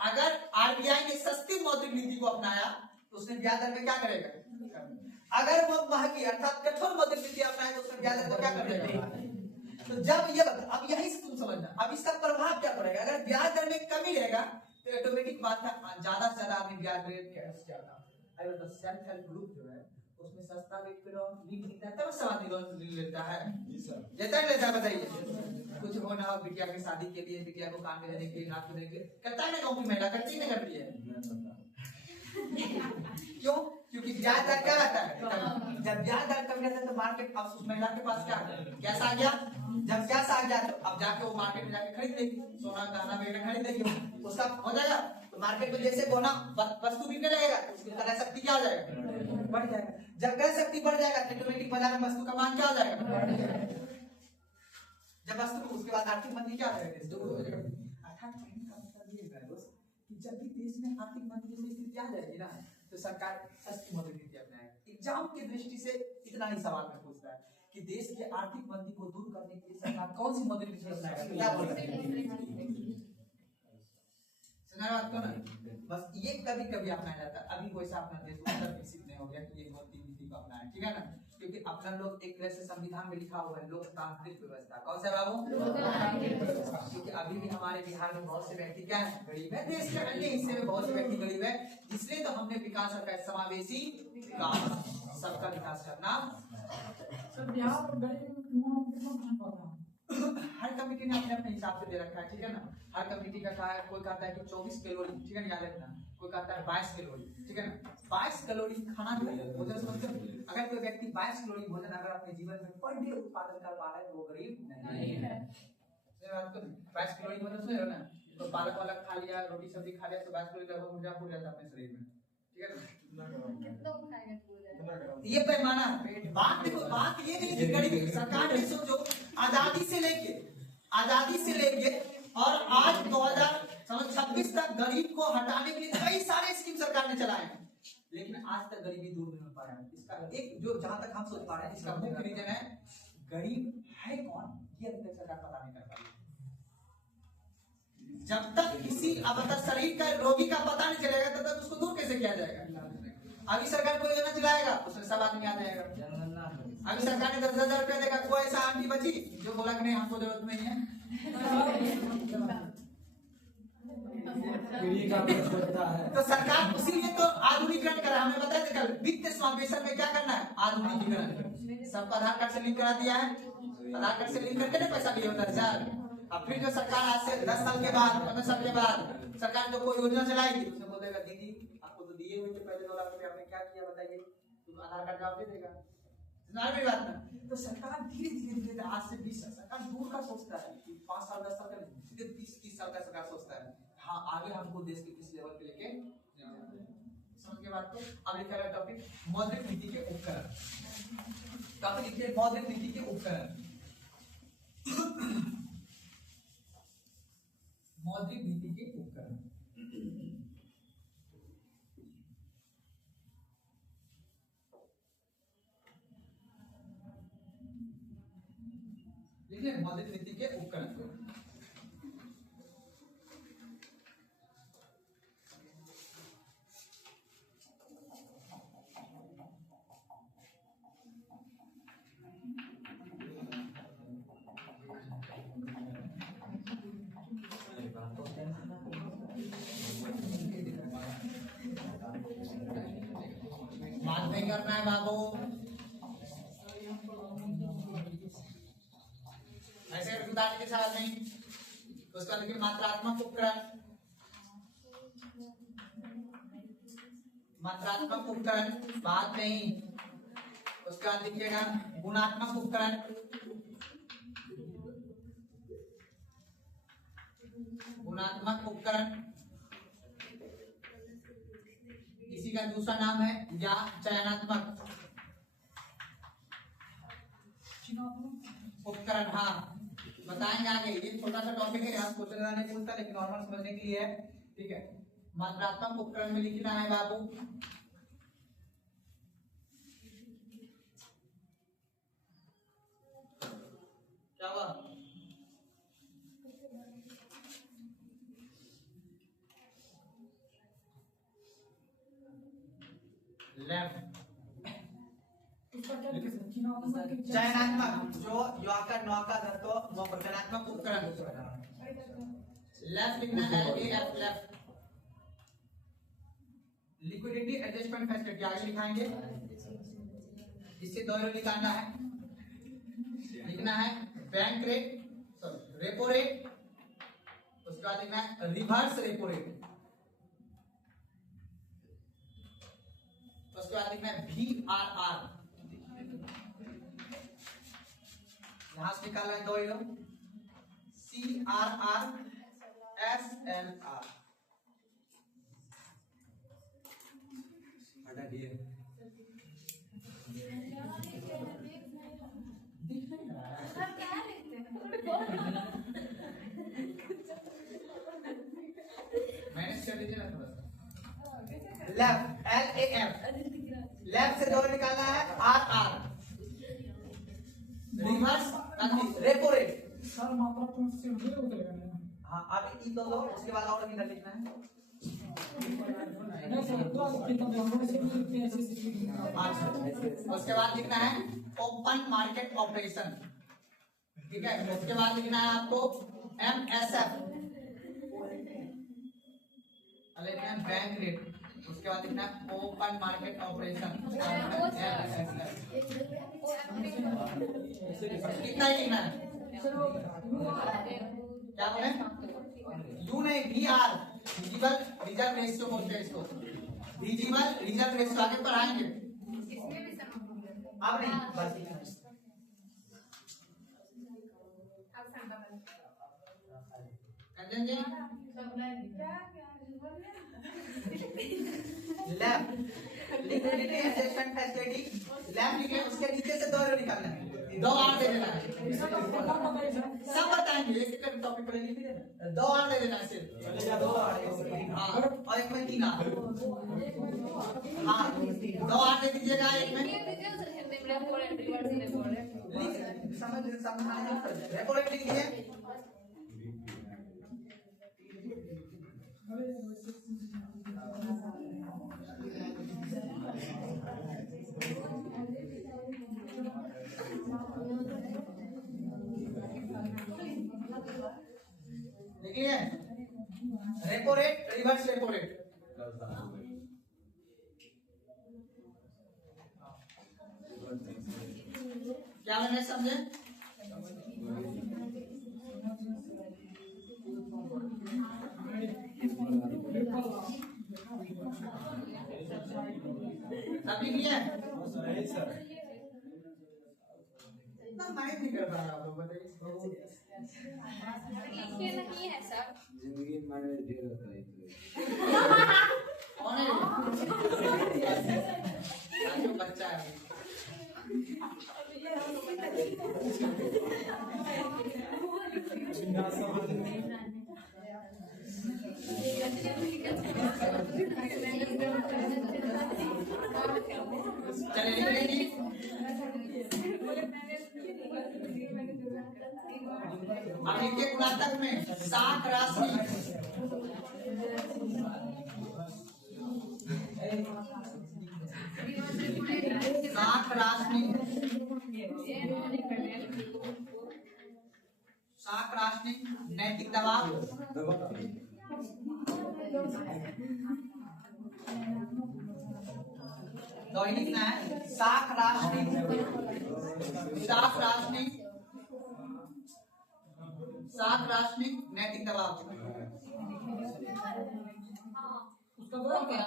अगर आरबीआई ने सस्ती मौद्रिक नीति को अपनाया तो उसने ब्याज दर में क्या करेगा? अगर वो महंगी अर्थात कठोर मौद्रिक नीति अपनाए तो उसने ब्याज दर को क्या कर देगा? तो जब ये अब यही से तुम समझना, अब इसका प्रभाव क्या पड़ेगा? अगर ब्याज दर में कमी रहेगा तो ऑटोमेटिक बात है ज्यादा से ज्यादा आदमी ब्याज रेट कैश ज्यादा, अगर तो सेल्फ हेल्प ग्रुप जो है उसमें सस्ता रेट पे लोन मिलता है तब समाधि लोन लेता है, लेता है बताइए। कुछ हो ना हो, बिटिया की शादी के लिए, बिटिया को काम देने के लिए, नाप देने के लिए करता है ना, गाँव की महिला करती नहीं करती है? क्यों? क्योंकि ब्याज दर क्या रहता है? जब ब्याज दर कम रहता है तो मार्केट अब उस महिला के पास क्या कैश आ गया, जब कैश आ गया तो अब जाके वो मार्केट में जाके खरीद लेगी, सोना गहना वगैरह खरीद लेगी, उसका हो जाएगा। तो मार्केट में जैसे बोना वस्तु बिकने लगेगा तो उसकी क्रय शक्ति क्या हो जाएगा? बढ़ जाएगा। जब क्रय शक्ति बढ़ जाएगा तो ऑटोमेटिक बाजार में वस्तु का मांग क्या हो जाएगा? जब वस्तु, उसके बाद आर्थिक मंदी क्या हो जाएगा? अर्थात कहने का मतलब ये है दोस्त कि जब भी देश में आर्थिक मंदी जैसी स्थिति आ जाएगी ना तो सरकार सस्ती मौद्रिक नीति अपनाएगी। एग्जाम की दृष्टि से इतना ही सवाल में पूछता है कि देश की आर्थिक मंदी को दूर करने के लिए सरकार कौन सी मौद्रिक नीति अपनाएगा? क्या बोल रहे हैं? सुना बात को ना, बस ये कभी कभी अपनाया जाता है। अभी वैसा अपना देश उत्तर विकसित नहीं हो गया कि ये मौद्रिक नीति को अपनाए, ठीक है ना? क्योंकि अपना लोग एक तरह से संविधान में लिखा हुआ है लोकतांत्रिक व्यवस्था। कौन सा बाबू? क्योंकि अभी भी हमारे बिहार में बहुत से व्यक्ति क्या है? गरीब है। देश के अन्य हिस्से में बहुत से व्यक्ति गरीब है, इसलिए तो हमने विकास रखा है समावेशी विकास, सबका विकास करना। हर कमेटी ने अपने अपने हिसाब से दे रखा है, ठीक है ना? हर कमेटी का कहा है, कोई कहता है कि 24 कैलोरी, ठीक है ना, याद रखना। कोई कहता है 22 कैलोरी, ठीक है ना? 22 कैलोरी खाना जो है भोजन समझते हो? अगर कोई व्यक्ति 22 कैलोरी भोजन अगर अपने जीवन में पर डे उत्पादन कर पा रहा है तो वो गरीब नहीं है। 22 कैलोरी भोजन सुन रहे हो ना? तो पालक वालक खा लिया, रोटी सब्जी खा लिया तो 22 कैलोरी लगभग ऊर्जा पूरी जाता है अपने शरीर में, ठीक है ना? ये पैमाना। बात देखो, बात ये नहीं कि गरीबी सरकार ने सोचो आजादी से लेके और आज 2026 तक गरीब को हटाने के लिए कई सारे स्कीम सरकार ने चलाए हैं, लेकिन आज तक गरीबी दूर नहीं हो पा रहा है। इसका एक जो जहां तक हम सोच पा रहे हैं इसका मुख्य रीजन है गरीब है कौन, ये अभी तक सरकार पता नहीं कर पाई। जब तक किसी अब तक शरीर का रोगी का पता नहीं चलेगा तब तक उसको दूर कैसे किया जाएगा? अभी सरकार कोई योजना चलाएगा उसमें सब आदमी आ जाएगा। अभी सरकार ने 10,000 रुपया देगा, कोई ऐसा आंटी बची जो बोला कि नहीं हमको जरूरत नहीं है? पीढ़ी का कुछ होता है। तो सरकार उसीलिए तो आधुनिकीकरण कर रहा है। हमें बताया था कल वित्त समावेशन में क्या करना है, आधुनिकीकरण। सबका आधार कार्ड से लिंक करा दिया है, आधार कार्ड से लिंक करके ना पैसा लिया होता है सर। अब फिर जो सरकार आज से 10 साल के बाद 15 साल के बाद सरकार जो कोई योजना चलाएगी उसमें बोलेगा दीदी आपको तो दिए हुए थे पहले 2 लाख रुपए, आपने क्या किया बताइए, तो आधार कार्ड जवाब दे देगा ना मेरी बात ना। तो सरकार धीरे धीरे धीरे आज से 20 साल सरकार दूर का सोचता है कि 5 साल 10 साल का नहीं, सीधे 20-30 साल का सरकार सोचता है हाँ आगे हमको देश के किस लेवल पे लेके समझ के बात को। अब लिखा है टॉपिक मौद्रिक नीति के उपकरण। टॉपिक लिखिए मौद्रिक नीति के उपकरण। मौद्रिक नीति के उपकरण। देखिए मौद्रिक नीति के उपकरण बात नहीं करना है बाबू, ऐसे उदाहरण के साथ नहीं। उसका देखिए मात्रात्मक उपकरण, मात्रात्मक उपकरण बात नहीं। उसका देखिएगा गुणात्मक उपकरण, गुणात्मक उपकरण इसी का दूसरा नाम है या चयनात्मक उपकरण। हाँ बताएंगे आगे, ये छोटा सा टॉपिक है, यहाँ क्वेश्चन नहीं पूछता लेकिन नॉर्मल समझने के लिए है, ठीक है। मात्रात्मक उपकरण में लिखना है बाबू क्या हुआ, लेफ्ट। चयनात्मक जो युवाकर नौका धत्तो चयनात्मक उपकरण लेफ्ट लिखना है, F left. Liquidity adjustment facility आगे लिखाएंगे, इससे 2 यूरो निकालना है। लिखना है बैंक रेट रेपो रेट, उसके बाद लिखना है रिवर्स रेपो रेट, उसके बाद लिखना है VRR। यहां से निकालना है 2 यूरो, CRR SLR हटा दिए। दिख नहीं रहा है मैंने कर दीजिए ना थोड़ा सा। लेफ्ट LAF, लेफ्ट से 2 निकालना है RR, reverse repo rate. Sir मात्रा तुम से उतरेगा ना। हाँ अभी दो उसके बाद और कितना लिखना है, नहीं सर तो कितना नंबर से भी ऐसे से उसके बाद लिखना है ओपन मार्केट ऑपरेशन, ठीक है। उसके बाद लिखना है आपको MSF, लिखना है बैंक रेट, उसके बाद लिखना है ओपन मार्केट ऑपरेशन कितना ही लिखना है, क्या बोले यू नहीं VR विजिबल रिजर्व रेशियो बोलते हैं इसको, विजिबल रिजर्व रेशियो आगे पढ़ाएंगे अब नहीं बस Kanjan ji. Left liquidity adjustment facility, left लिखे उसके नीचे से 2 यूरो निकालना है, 2 और दे देना है, सब बताएंगे एक एक टॉपिक पर लिख देना, 2 और दे देना सिर्फ 2 और हाँ और एक में 3 हाँ 2 और दे दीजिएगा, एक में समझ रेपो रेट लिख दीजिए। देखिए repo rate, reverse repo rate. क्या मैंने समझे? सब लिख लिया? इतना माइंड नहीं कर पा रहा आप लोग, बताइए। लिखे नहीं है सर। जिंदगी में मैंने फेल होता है कौन है? जो बच्चा है। चलिए लिख लीजिए। अब लिखिए गुणात्मक में साख राशि, साख राशि, साख राशि, नैतिक दबाव, दोनों लिखना है। साख राशि, साख राशि, साख राशि, नैतिक दबाव। उसका बोला क्या?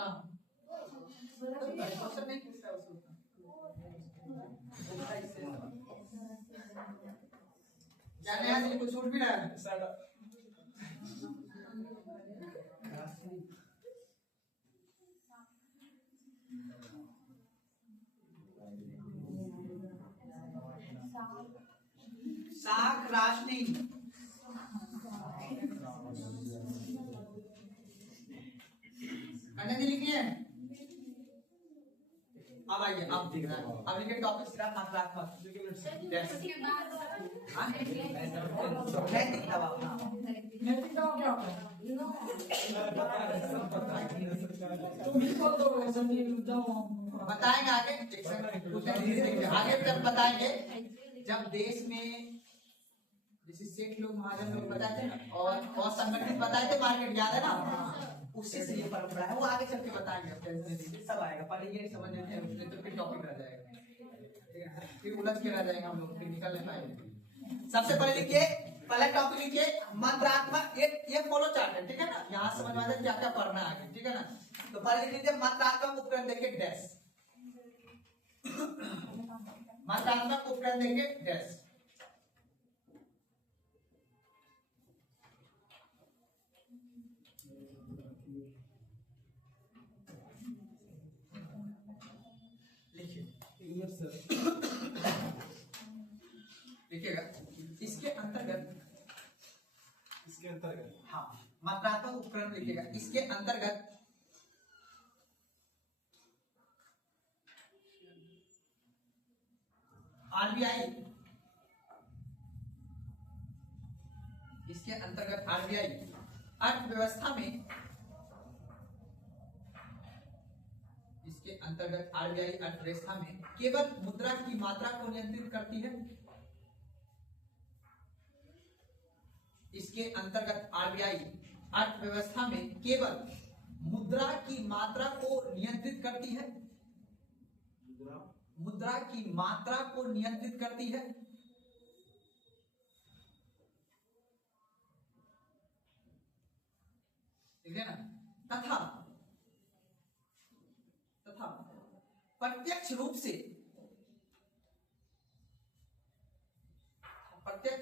क्वेश्चन नहीं पूछता उसको। जाने यहाँ से कुछ छूट भी रहा है। साख राशि, अन्य लिखिए। अब आइए, अब दिख रहा है। अब लिखिए टॉपिक सिर्फ मात्रात्मक। नैतिक दबाव। नैतिक दबाव क्या होता है? तुम ही बोल दो ऐसा नहीं दबाव। बताएंगे आगे, आगे तक बताएंगे। जब देश में जैसे सेठ लोग महाजन लोग बताते हैं ना, और संगठित बताए थे, मार्केट याद है ना, उससे से ये परंपरा है। वो आगे चल के बताएंगे, सब आएगा। पहले ये समझ लेते हैं, तो फिर टॉपिक रह जाएगा, फिर उलझ के रह जाएगा, हम लोग फिर निकल नहीं पाएंगे। सबसे पहले लिखिए, पहले टॉपिक लिखिए मात्रात्मक। ये फॉलो चार्ट है, ठीक है ना? यहाँ समझ में आता है क्या क्या पढ़ना है आगे, ठीक है ना? तो पहले लिख लीजिए मात्रात्मक उपकरण देखिए डैश, मात्रात्मक उपकरण देखिए डैश। लिखिएगा इसके अंतर्गत, हाँ, मात्रात्मक उपकरण लिखिएगा। इसके अंतर्गत आरबीआई, इसके अंतर्गत आरबीआई अर्थव्यवस्था में, इसके अंतर्गत आरबीआई अर्थव्यवस्था में केवल मुद्रा की मात्रा को नियंत्रित करती है। इसके अंतर्गत आरबीआई अर्थव्यवस्था में केवल मुद्रा की मात्रा को नियंत्रित करती है। मुद्रा की मात्रा को नियंत्रित करती है। ठीक है ना? तथा प्रत्यक्ष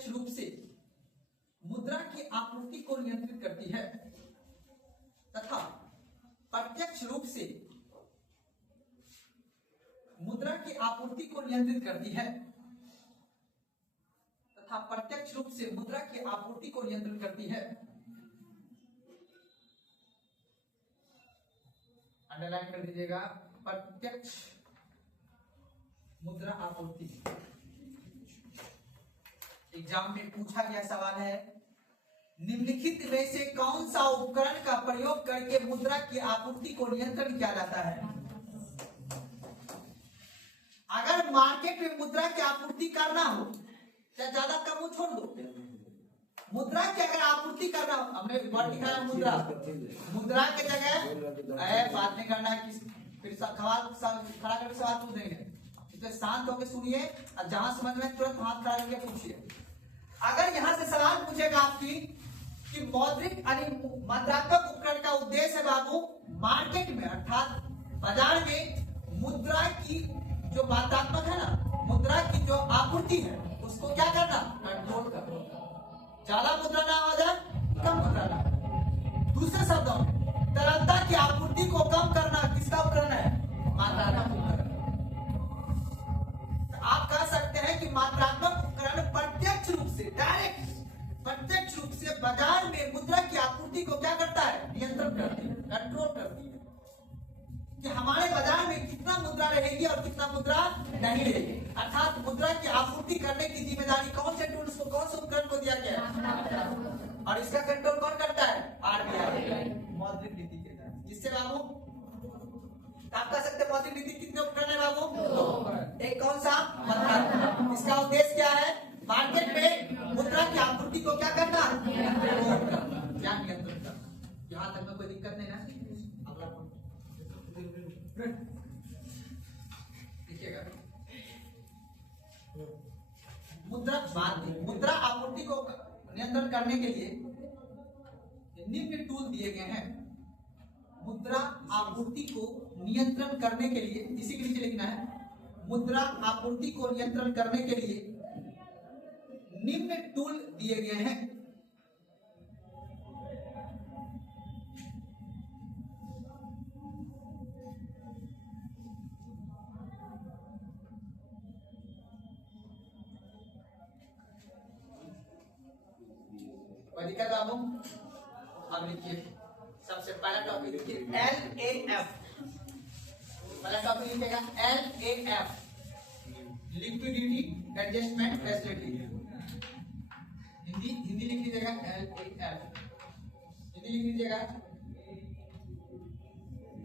रूप से मुद्रा की आपूर्ति को नियंत्रित करती है। तथा प्रत्यक्ष रूप से मुद्रा की आपूर्ति को नियंत्रित करती है। तथा प्रत्यक्ष रूप से मुद्रा की आपूर्ति को नियंत्रित करती है। अंडरलाइन कर दीजिएगा, प्रत्यक्ष मुद्रा आपूर्ति। एग्जाम में पूछा गया सवाल है, निम्नलिखित में से कौन सा उपकरण का प्रयोग करके मुद्रा की आपूर्ति को नियंत्रण किया जाता है? अगर मार्केट में मुद्रा की आपूर्ति करना हो, चाहे ज्यादा कम हो छोड़ दो, मुद्रा की अगर आपूर्ति करना हो, हमने वर्ड लिखा है मुद्रा, मुद्रा के जगह बात नहीं करना है, फिर खड़ा करके सवाल पूछ देंगे, इसलिए शांत होकर सुनिए और जहां समझ में तुरंत हाथ खड़ा करके पूछिए। अगर यहाँ से सवाल पूछेगा आपकी कि मौद्रिक यानी मात्रात्मक उपकरण का उद्देश्य है बाबू मार्केट में अर्थात बाजार में मुद्रा की जो मात्रात्मक है ना, मुद्रा की जो आपूर्ति है उसको क्या करना, कंट्रोल करना, ज्यादा मुद्रा ना हो जाए, कम मुद्रा ना। दूसरे शब्दों में तरलता की आपूर्ति को कम करना किसका उपकरण है, मात्रात्मक उपकरण। तो आप कह सकते हैं कि मात्रात्मक उपकरण प्रत्यक्ष रूप से डायरेक्ट प्रत्यक्ष रूप से बाजार में मुद्रा की आपूर्ति को क्या करता है, नियंत्रण करती है, कंट्रोल करती है कि हमारे बाजार में कितना मुद्रा रहेगी और कितना मुद्रा नहीं रहेगी। अर्थात मुद्रा की आपूर्ति करने की जिम्मेदारी कौन से टूल्स को, कौन से उपकरण को दिया गया है, और इसका कंट्रोल कौन करता है, आरबीआई, मौद्रिक नीति के तहत। जिससे बाबू आप कह सकते हैं मौद्रिक नीति कितने उपकरण है बाबू, एक कौन सा, मुद्रा। इसका उद्देश्य क्या है, मार्केट में मुद्रा की आपूर्ति को क्या करना, नियंत्रण करना, क्या नियंत्रण करना। यहाँ तक में कोई दिक्कत नहीं ना, अगला देखिएगा मुद्रा आपूर्ति को नियंत्रण करने के लिए निम्न टूल दिए गए हैं। मुद्रा आपूर्ति को नियंत्रण करने के लिए, इसी के नीचे लिखना है, मुद्रा आपूर्ति को नियंत्रण करने के लिए निम्न टूल दिए गए हैं। दिक्कत बाबू, अब लिखिए सबसे पहला टॉपिक लिखिए LAF। पहला टॉपिक लिखिएगा LAF, liquidity adjustment facility. Hindi लिख लीजिएगा LAF, हिंदी लिख लीजिएगा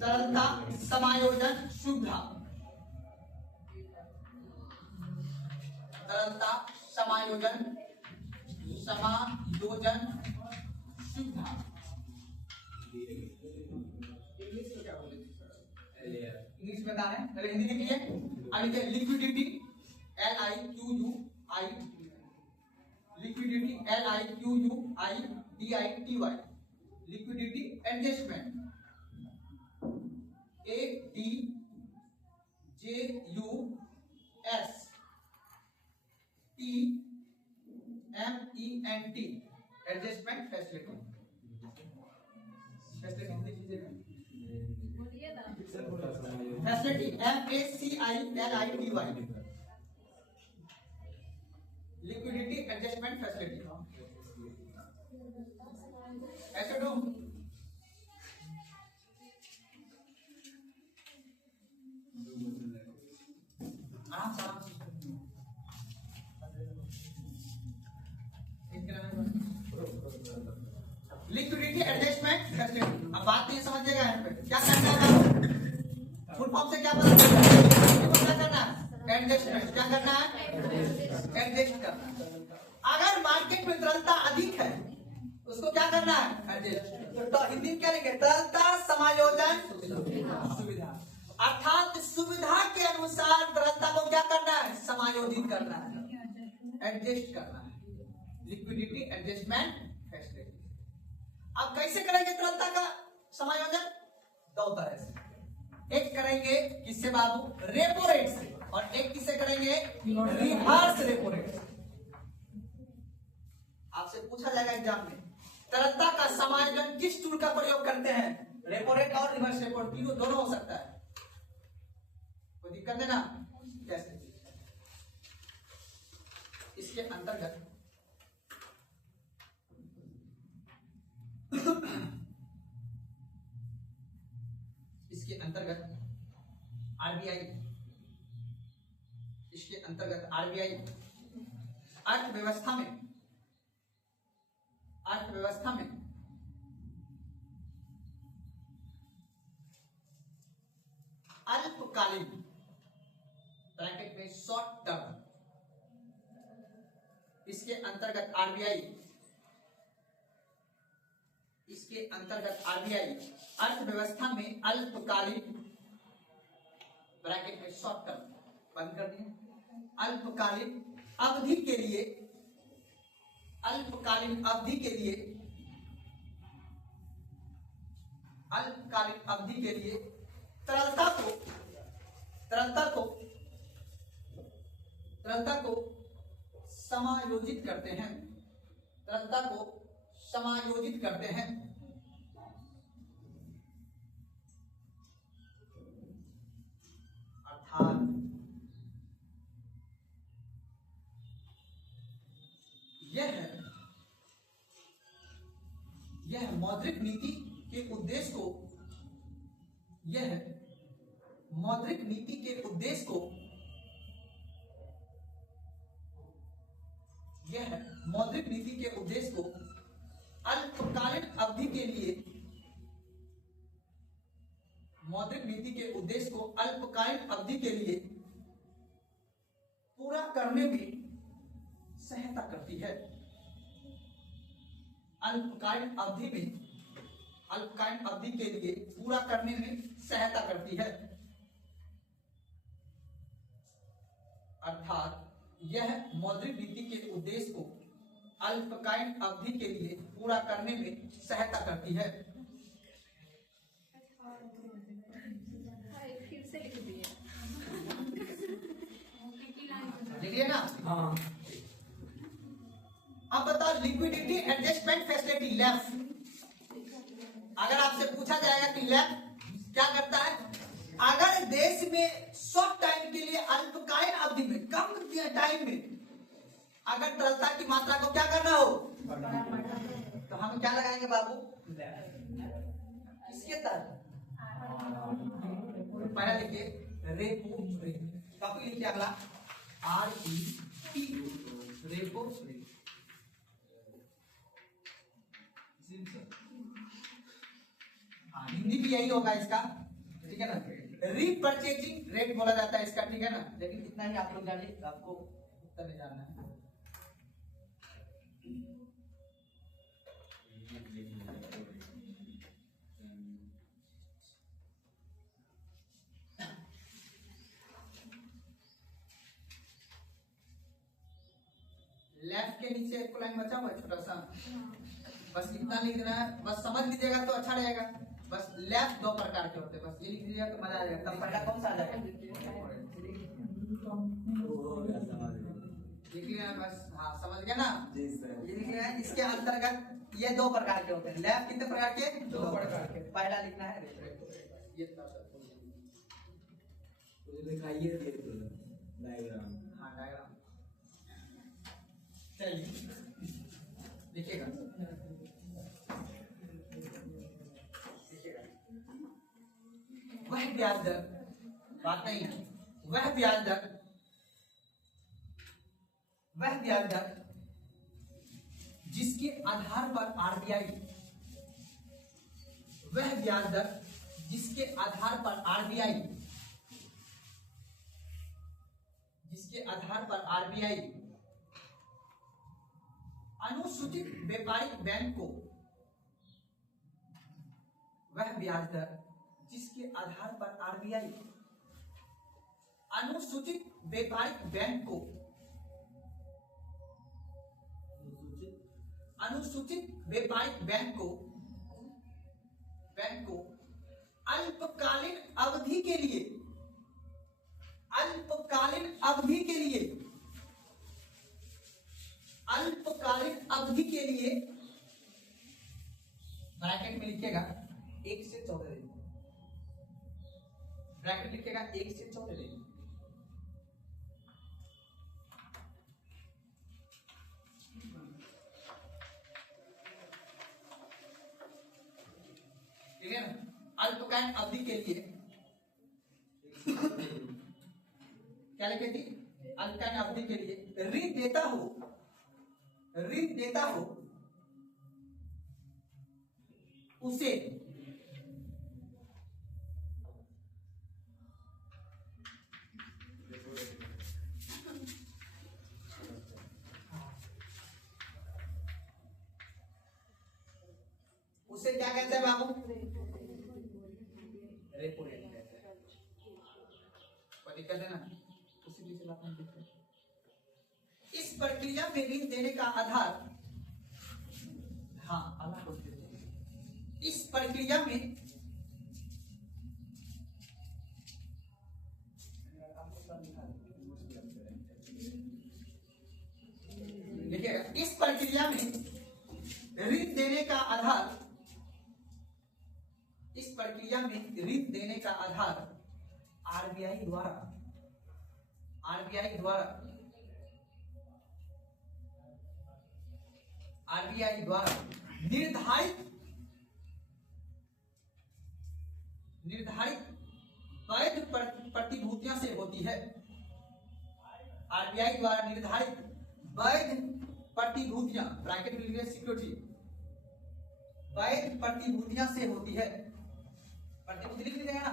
तरलता समायोजन सुविधा, तरलता समायोजन सुविधा। इंग्लिश में बता रहे हैं, पहले हिंदी लिखिए। अब लिखिए liquidity LIQUI, liquidity LIQUIDITY, liquidity adjustment ADJUSTMENT, adjustment facility. बोलिए ना, facility FACILITY, liquidity adjustment facility. ऐसे दो आराम से लिक्विडिटी एडजस्टमेंट फैसिलिटी। अब बात नहीं समझिएगा, यहाँ पे क्या करना है, फुल फॉर्म से क्या पता क्या करना है, एडजस्टमेंट। क्या करना है, एडजस्ट करना। अगर मार्केट में तरलता अधिक है उसको क्या करना है, एडजस्ट। तो हिंदी में क्या लिखेंगे, तरलता समायोजन सुविधा, अर्थात सुविधा के अनुसार तरलता को क्या करना है, समायोजित करना है, एडजस्ट करना है, लिक्विडिटी एडजस्टमेंट फैसिलिटी। अब कैसे करेंगे तरलता का समायोजन, दो तरह से, एक करेंगे किससे बाबू, रेपो रेट से, और एक किससे करेंगे, रिवर्स रेपो रेट से। आपसे पूछा जाएगा एग्जाम में, तरलता का समायोजन किस टूल का प्रयोग करते हैं, रेपो रेट और रिवर्स रेपो रेट, तीनों दोनों हो सकता है, कोई दिक्कत है ना। कैसे, इसके अंतर्गत इसके अंतर्गत आरबीआई, इसके अंतर्गत आरबीआई अर्थव्यवस्था में अल्पकालीन ब्रैकेट में शॉर्ट टर्म, इसके अंतर्गत आरबीआई इसके अंतर्गत आरबीआई अर्थव्यवस्था में अल्पकालीन ब्रैकेट में शॉर्ट टर्म बंद कर दिए, अल्पकालीन अवधि के लिए, अल्पकालीन अवधि के लिए, अल्पकालीन अवधि के लिए तरलता को समायोजित करते हैं, तरलता को समायोजित करते हैं। अर्थात यह मौद्रिक नीति के उद्देश्य को, यह मौद्रिक नीति के उद्देश्य को, यह मौद्रिक नीति के उद्देश्य को अल्पकालीन अवधि के लिए, मौद्रिक नीति के उद्देश्य को अल्पकालीन अवधि के लिए पूरा करने में सहायता करती है। अल्पकालीन अवधि में, अल्पकालीन अवधि के लिए पूरा करने में सहायता करती है। अर्थात यह मौद्रिक नीति के उद्देश्य को अल्पकालीन अवधि के लिए पूरा करने में सहायता करती है। फिर से लिख दिए। लिखिए ना। हाँ अब बताओ लिक्विडिटी एडजस्टमेंट फैसिलिटी लैफ, अगर आपसे पूछा जाएगा कि लैफ क्या करता है, अगर देश में शॉर्ट टाइम के लिए, अल्पकालीन अवधि में, कम टाइम में अगर तरलता की मात्रा को क्या करना हो, तो हम क्या लगाएंगे बाबू, किसके तहत, पहला लिखिए रेपो रेट, कॉपी लिखिए अगला REP रेपो रेट। हाँ हिंदी भी यही होगा इसका, ठीक है ना, रीपरचेजिंग रेट बोला जाता है इसका, ठीक है ना, लेकिन इतना ही आप लोग जानिए, आपको उत्तर नहीं जानना है। लेफ्ट के नीचे एक लाइन बचा हुआ है छोटा सा, बस इतना लिख देना है, बस समझ लीजिएगा तो अच्छा रहेगा। बस लेफ्ट दो प्रकार के होते हैं, बस ये लिख दीजिएगा तो मजा आ जाएगा। तब पहला कौन सा आ जाएगा, लिख लिया बस, हाँ समझ गया ना जी सर, ये लिख लिया है। इसके अंतर्गत ये दो प्रकार के होते हैं, लेफ्ट कितने प्रकार के, दो प्रकार के। पहला लिखना है ये दिखाइए डायग्राम, हाँ डायग्राम चलिए देखिएगा, वह ब्याज दर, बात नहीं है, वह ब्याज दर, वह ब्याज दर जिसके आधार पर आरबीआई, वह ब्याज दर जिसके आधार पर आरबीआई, जिसके आधार पर आरबीआई अनुसूचित व्यापारिक बैंक को, वह ब्याज दर जिसके आधार पर आरबीआई अनुसूचित व्यापारिक बैंक को, अनुसूचित व्यापारिक बैंक को अल्पकालीन अवधि के लिए, अल्पकालीन अवधि के लिए, अल्पकालीन अवधि के लिए ब्रैकेट में लिखिएगा 1 से 14 दिन, ब्रैकेट लिखिएगा 1 से 14 दिन, ठीक है ना। अल्पकालीन अवधि के लिए क्या लिखे थी, अल्पकालीन अवधि के लिए ऋण देता हो, ऋण देता हो उसे उसे क्या कहते हैं बाबू? रेपो रेट कहते हैं। कोई दिक्कत है ना? उसी पीछे बात नहीं दिक्कत। इस प्रक्रिया में ऋण देने का आधार, हाँ अलग हो गया। इस प्रक्रिया में देखिए, इस प्रक्रिया में ऋण देने का आधार, इस प्रक्रिया में ऋण देने का आधार आरबीआई द्वारा निर्धारित वैध प्रतिभूतियों से होती है। आरबीआई द्वारा निर्धारित वैध प्रतिभूतियां, ब्रैकेट में लिखिए सिक्योरिटी, वैध प्रतिभूतियां से होती है। प्रतिभूति लिख लीजिएगा ना,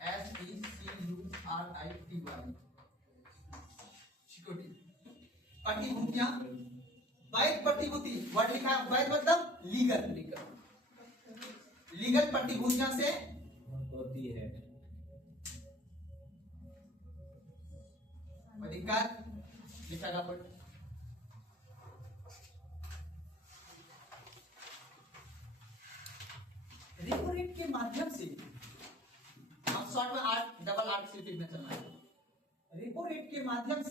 SECURITY, सिक्योरिटी, प्रतिभूतियां, वैध प्रतिभूति, वर्ड लिखा है वैध मतलब लीगल प्रतिभूतियां से होती है। अधिकार लिखा था। रेपो रेट के माध्यम से, हम शॉर्ट में डबल आर्ट स्लिप में चलना है। रेपो रेट के माध्यम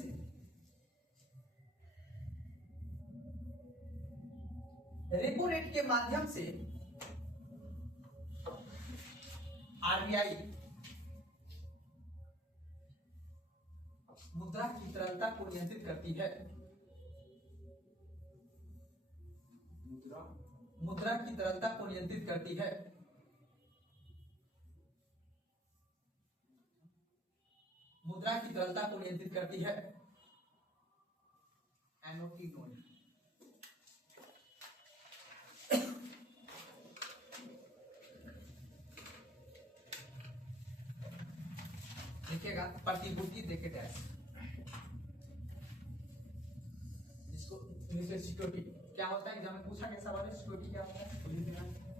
से आरबीआई मुद्रा की तरलता को नियंत्रित करती है। मुद्रा की तरलता को नियंत्रित करती है। मुद्रा की तरलता को नियंत्रित करती है। एनओटी नोट, देखिएगा प्रतिभूति देखे डैश, इसको सिक्योरिटी क्या होता है? जब मैं पूछा गया सवाल है सिक्योरिटी क्या होता है?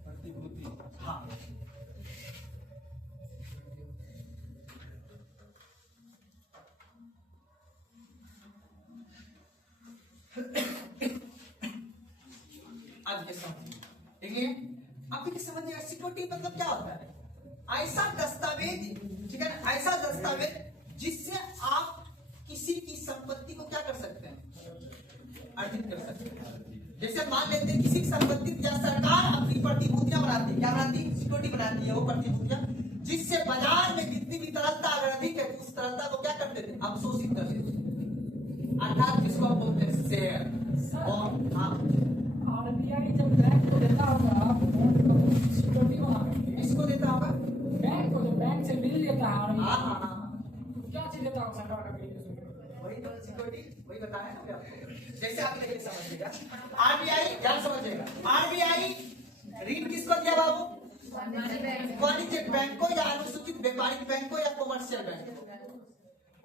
प्रतिभूति, हाँ आज के समझ, देखिए आप भी समझिएगा सिक्योरिटी मतलब क्या होता है? ऐसा दस्तावेज, ठीक है ना, ऐसा दस्तावेज जिससे आप किसी की संपत्ति को क्या कर सकते हैं? अर्जित कर सकते हैं। जैसे मान लेते हैं किसी की संपत्ति या सरकार अपनी प्रतिभूतियां बनाती है, क्या बनाती है? सिक्योरिटी बनाती है वो प्रतिभूतियां, जिससे बाजार में जितनी भी तरलता अगर अधिक है तो उस तरलता को क्या कर देते हैं? अवशोषित कर देते हैं। अर्थात जिसको आप बोलते हैं शेयर। और हाँ, आरबीआई जब बैंक को देता होगा सिक्योरिटी वहां पे, इसको देता होगा बैंक को, जो बैंक से बिल लेता है हाँ आरबीआई, हाँ हाँ, क्या चीज देता होगा सरकार का बिल? वही तो सिक्योरिटी, वही बताया ना आपको। जैसे आप लेके समझिएगा, आरबीआई ध्यान समझिएगा, आरबीआई ऋण किसको दिया बाबू? वाणिज्यिक बैंक को या अनुसूचित व्यापारिक बैंक को या कॉमर्शियल बैंक को।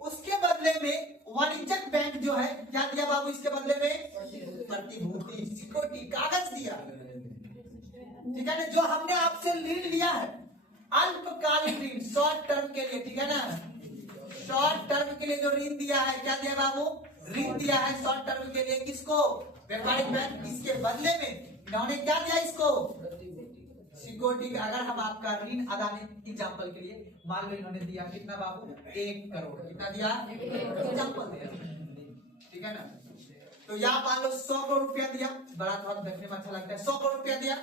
उसके बदले में वाणिज्यिक बैंक जो है क्या दिया बाबू? इसके बदले में प्रतिभूति, सिक्योरिटी, कागज दिया, ठीक है ना। जो हमने आपसे ऋण लिया है अल्पकालिक ऋण, शॉर्ट टर्म के लिए, ठीक है ना, शॉर्ट टर्म के लिए जो ऋण दिया है, क्या दिया बाबू? ऋण दिया है शॉर्ट टर्म के लिए, किसको? व्यापारिक बैंक। इसके बदले में इन्होंने क्या दिया इसको? सिक्योरिटी। अगर हम आपका ऋण अदा, एग्जाम्पल के लिए मान लो इन्होंने दिया कितना बाबू? 1 करोड़। कितना दिया? एग्जाम्पल दिया, ठीक है ना। तो यहाँ मान लो 100 करोड़ रुपया दिया, बड़ा थोड़ा देखने में अच्छा लगता है, 100 करोड़ रुपया दिया,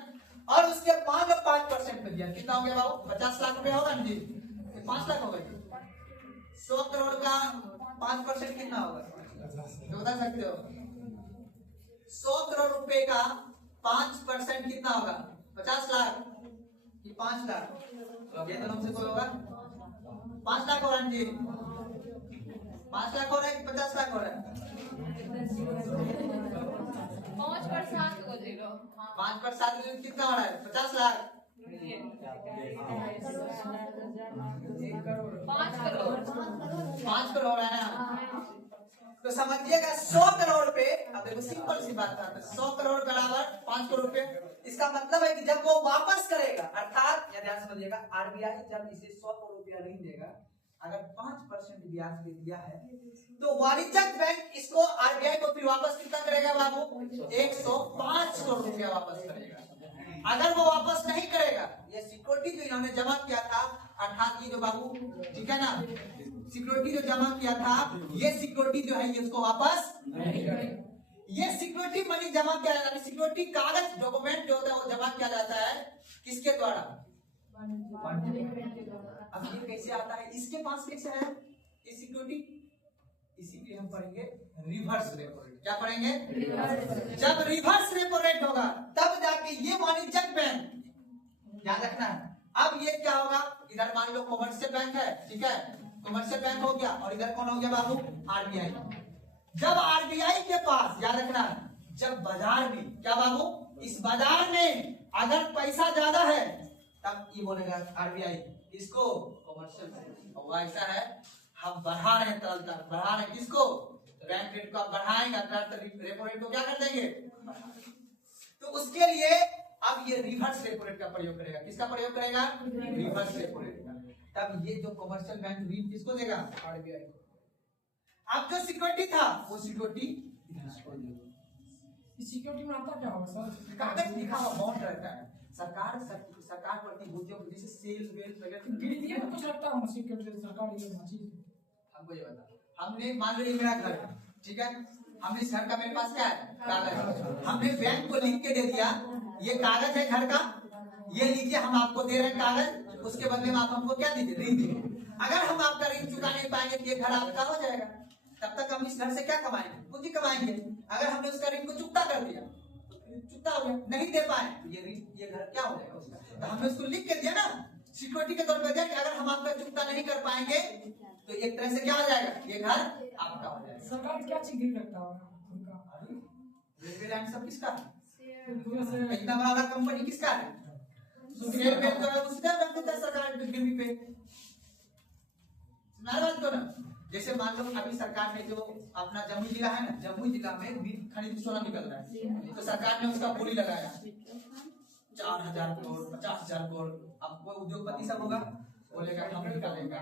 और उसके मान लो 5% में दिया, कितना हो गया बाबू? 50 लाख रुपया होगा ना जी, 5 लाख होगा। 100 करोड़ का 5% कितना होगा? तो बता सकते हो? 100 करोड़ रुपए का 5% कितना होगा? 50 लाख कि 5 लाख? ये तो हमसे कोई होगा? 5 लाख हो रहा है जी, 5 लाख हो रहा है कि 50 लाख हो रहा है? 5 पर 7 को 0, 5 पर 7 कितना हो रहा है? 50 लाख। 5 करोड़ 5 करोड़ है ना। तो समझिएगा 100 करोड़ पे अब देखो सिंपल सी बात है, 100 करोड़ बराबर 5 करोड़ रुपए। इसका मतलब है कि जब वो वापस करेगा, अर्थात या ध्यान समझिएगा, आरबीआई जब इसे 100 करोड़ रुपया नहीं देगा, अगर 5% ब्याज पे दिया है, तो वाणिज्यिक बैंक इसको आरबीआई को फिर वापस कितना करेगा बाबू? 105 करोड़ रुपया वापस करेगा। अगर वो वापस नहीं करेगा, ये सिक्योरिटी जो इन्होंने जमा किया था, अर्थात ये जो बाबू, ठीक है ना, सिक्योरिटी जो जमा किया था, ये सिक्योरिटी जो है ये उसको वापस नहीं करेगा। ये सिक्योरिटी मनी जमा किया जाता है, सिक्योरिटी कागज डॉक्यूमेंट जो होता है वो जमा किया जाता है किसके द्वारा? अब ये कैसे आता है, इसके पास कैसे है ये सिक्योरिटी? इसीलिए हम पढ़ेंगे रिवर्स रेपो रेट। क्या पढ़ेंगे? जब रिवर्स रेपो रेट होगा तब जाके ये वाणिज्यिक बैंक, याद रखना है। अब ये क्या होगा, इधर मान लो कॉमर्शियल बैंक है, ठीक है, कॉमर्शियल बैंक हो गया, और इधर कौन हो गया बाबू? आरबीआई। जब आरबीआई के पास, याद रखना है, जब बाजार में, क्या बाबू, इस बाजार में अगर पैसा ज्यादा है तब ये बोलेगा आरबीआई इसको कॉमर्शियल। और ऐसा है, हम बढ़ा रहे हैं तरलता, बढ़ा रहे हैं किसको? बैंक रेट को आप बढ़ाएंगे, रेपो रेट को क्या कर देंगे? तो उसके लिए अब ये रिवर्स रेपो रेट का प्रयोग करेगा। किसका प्रयोग करेगा? रिवर्स रेपो रेट का। तब ये जो कमर्शियल बैंक ऋण किसको देगा? आरबीआई को। अब जो सिक्योरिटी था वो सिक्योरिटी सिक्योरिटी में आता क्या होगा सर? कागज लिखा हुआ बॉन्ड रहता है। सरकार प्रतिभूतियों को जैसे सेल वेल वगैरह गिरती है तो कुछ लगता है सिक्योरिटी सरकार ये चीज। हमको ये बता, हमने मान लो ये मेरा घर है, ठीक है, हमने इस घर का, मेरे पास क्या है? कागज। हमने बैंक को लिख के दे दिया ये कागज है घर का, ये लीजिए हम आपको दे रहे हैं कागज, उसके बदले में आप हमको क्या दीजिए? ऋण दीजिए। अगर हम आपका ऋण चुका नहीं पाएंगे तो ये घर आपका हो जाएगा, तब तक हम इस घर से क्या कमाएंगे? पूंजी कमाएंगे। अगर हमने उसका ऋण को चुकता कर दिया तो चुकता हो गया, नहीं दे पाए तो ये घर क्या हो जाएगा उसका? तो हमने उसको लिख के दिया ना, सिक्योरिटी के तौर पर दिया कि अगर हम आपका चुकता नहीं कर पाएंगे तो एक तरह से क्या हो जाएगा? ये घर आपका हो जाएगा। सरकार क्या चीज गिर रखता होगा? रेलवे लाइन सब किसका है? से इतना बड़ा कंपनी किसका है? शेयर पे तो है, उसी तरह रख देता है सरकार गिरवी पे। सुना बात को ना, जैसे मान लो अभी सरकार ने जो अपना जमुई जिला है ना, जमुई जिला में खनिज सोना निकल रहा है, तो सरकार ने उसका बोली लगाया 4,000 करोड़ 50,000 करोड़। अब कोई उद्योगपति सब होगा, बोलेगा हम निकालेंगे।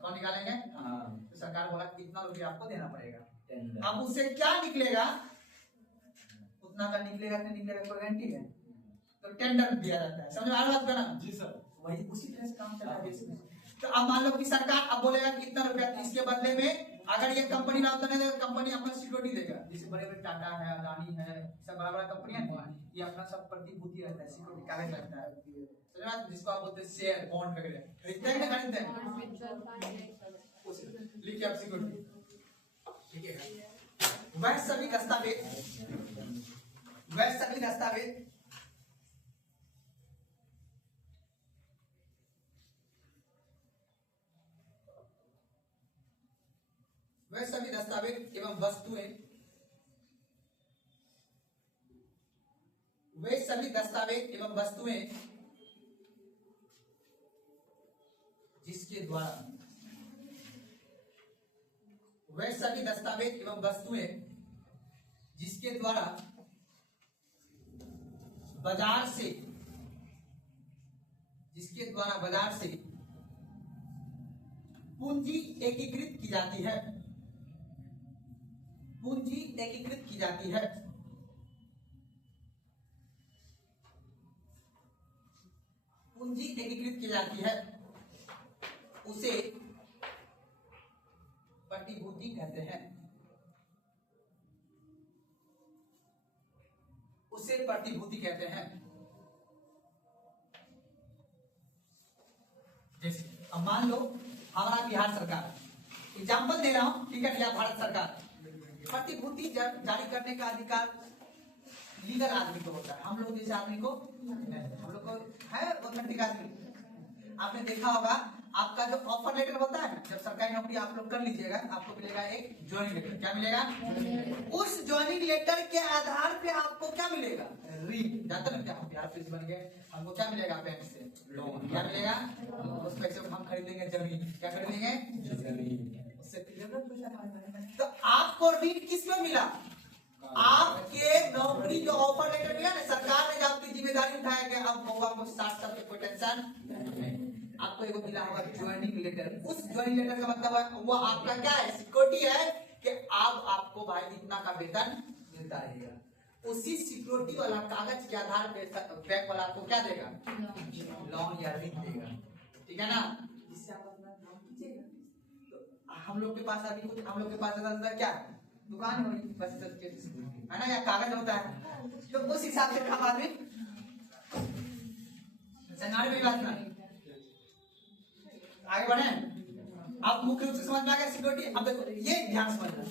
कौन निकालेंगे? तो सरकार बोला कितना रुपया आपको देना पड़ेगा। अब उससे क्या निकलेगा? उतना का निकलेगा नहीं निकलेगा कोई गारंटी है? तो टेंडर दिया जाता है। समझ में आ रहा बात का ना? जी सर। वही उसी तरह से काम चला है देश में। तो अब मान लो कि सरकार अब बोलेगा कि इतना रुपया, इसके बदले में अगर ये कंपनी ना उतने तो कंपनी अपना सिक्योरिटी देगा। जैसे बड़े बड़े टाटा है, अदानी है, सब बड़ा बड़ा कंपनियां हैं, ये अपना सब प्रतिभूति रहता है, सिक्योरिटी कागज रहता है, समझ में? जिसको आप बोलते हैं शेयर बॉन्ड वगैरह, खरीदते हैं ना खरीदते हैं, लिखिए आप सिक्योरिटी, ठीक है। वह सभी दस्तावेज वह सभी दस्तावेज एवं वस्तुएं जिसके द्वारा बाजार से पूंजी एकीकृत की जाती है, उसे प्रतिभूति कहते हैं। जैसे अब मान लो हमारा बिहार सरकार, एग्जाम्पल दे रहा हूं, ठीक है, या भारत सरकार, प्रतिभूति जारी करने का अधिकार लीगल आदमी को होता है। हम लोग जैसे आदमी को, हम लोग को है ऑथेंटिक आदमी। आपने देखा होगा आपका जो ऑफर लेटर होता है, जब सरकारी नौकरी आप लोग कर लीजिएगा, आपको मिलेगा एक ज्वाइनिंग लेटर। क्या मिलेगा? उस ज्वाइनिंग लेटर के आधार पे आपको क्या मिलेगा? ऋण। जाता ना क्या हम बिहार पुलिस बन गए, हमको क्या मिलेगा? बैंक से लोन। क्या मिलेगा? उस पैसे को हम खरीदेंगे जमीन। क्या खरीदेंगे? जमीन। उससे तो आपको ऋण किस में मिला? आप सिक्योरिटी जो ऑफर लेटर मिला ना, सरकार ने आपकी जिम्मेदारी उठाया कि अब होगा आपको 60 कोई टेंशन नहीं। आपको एक मिला होगा ज्वाइनिंग लेटर। उस ज्वाइनिंग लेटर का मतलब है वो आपका क्या है, सिक्योरिटी है कि अब आपको भाई इतना का वेतन मिलता रहेगा। उसी सिक्योरिटी वाला कागज के आधार पे बैंक वाला आपको क्या देगा, लोन या ऋण देगा, ठीक है ना। इससे आप अपना काम कीजिएगा। तो हम लोग के पास अभी कुछ, हम लोग के पास क्या दुकान होगी बस है ना, या कागज होता है, तो उस हिसाब से हम आदमी संगाड़ में बात ना आगे बढ़े। आप मुख्य रूप से समझ में आ गया सिक्योरिटी। अब देखो ये ध्यान समझना,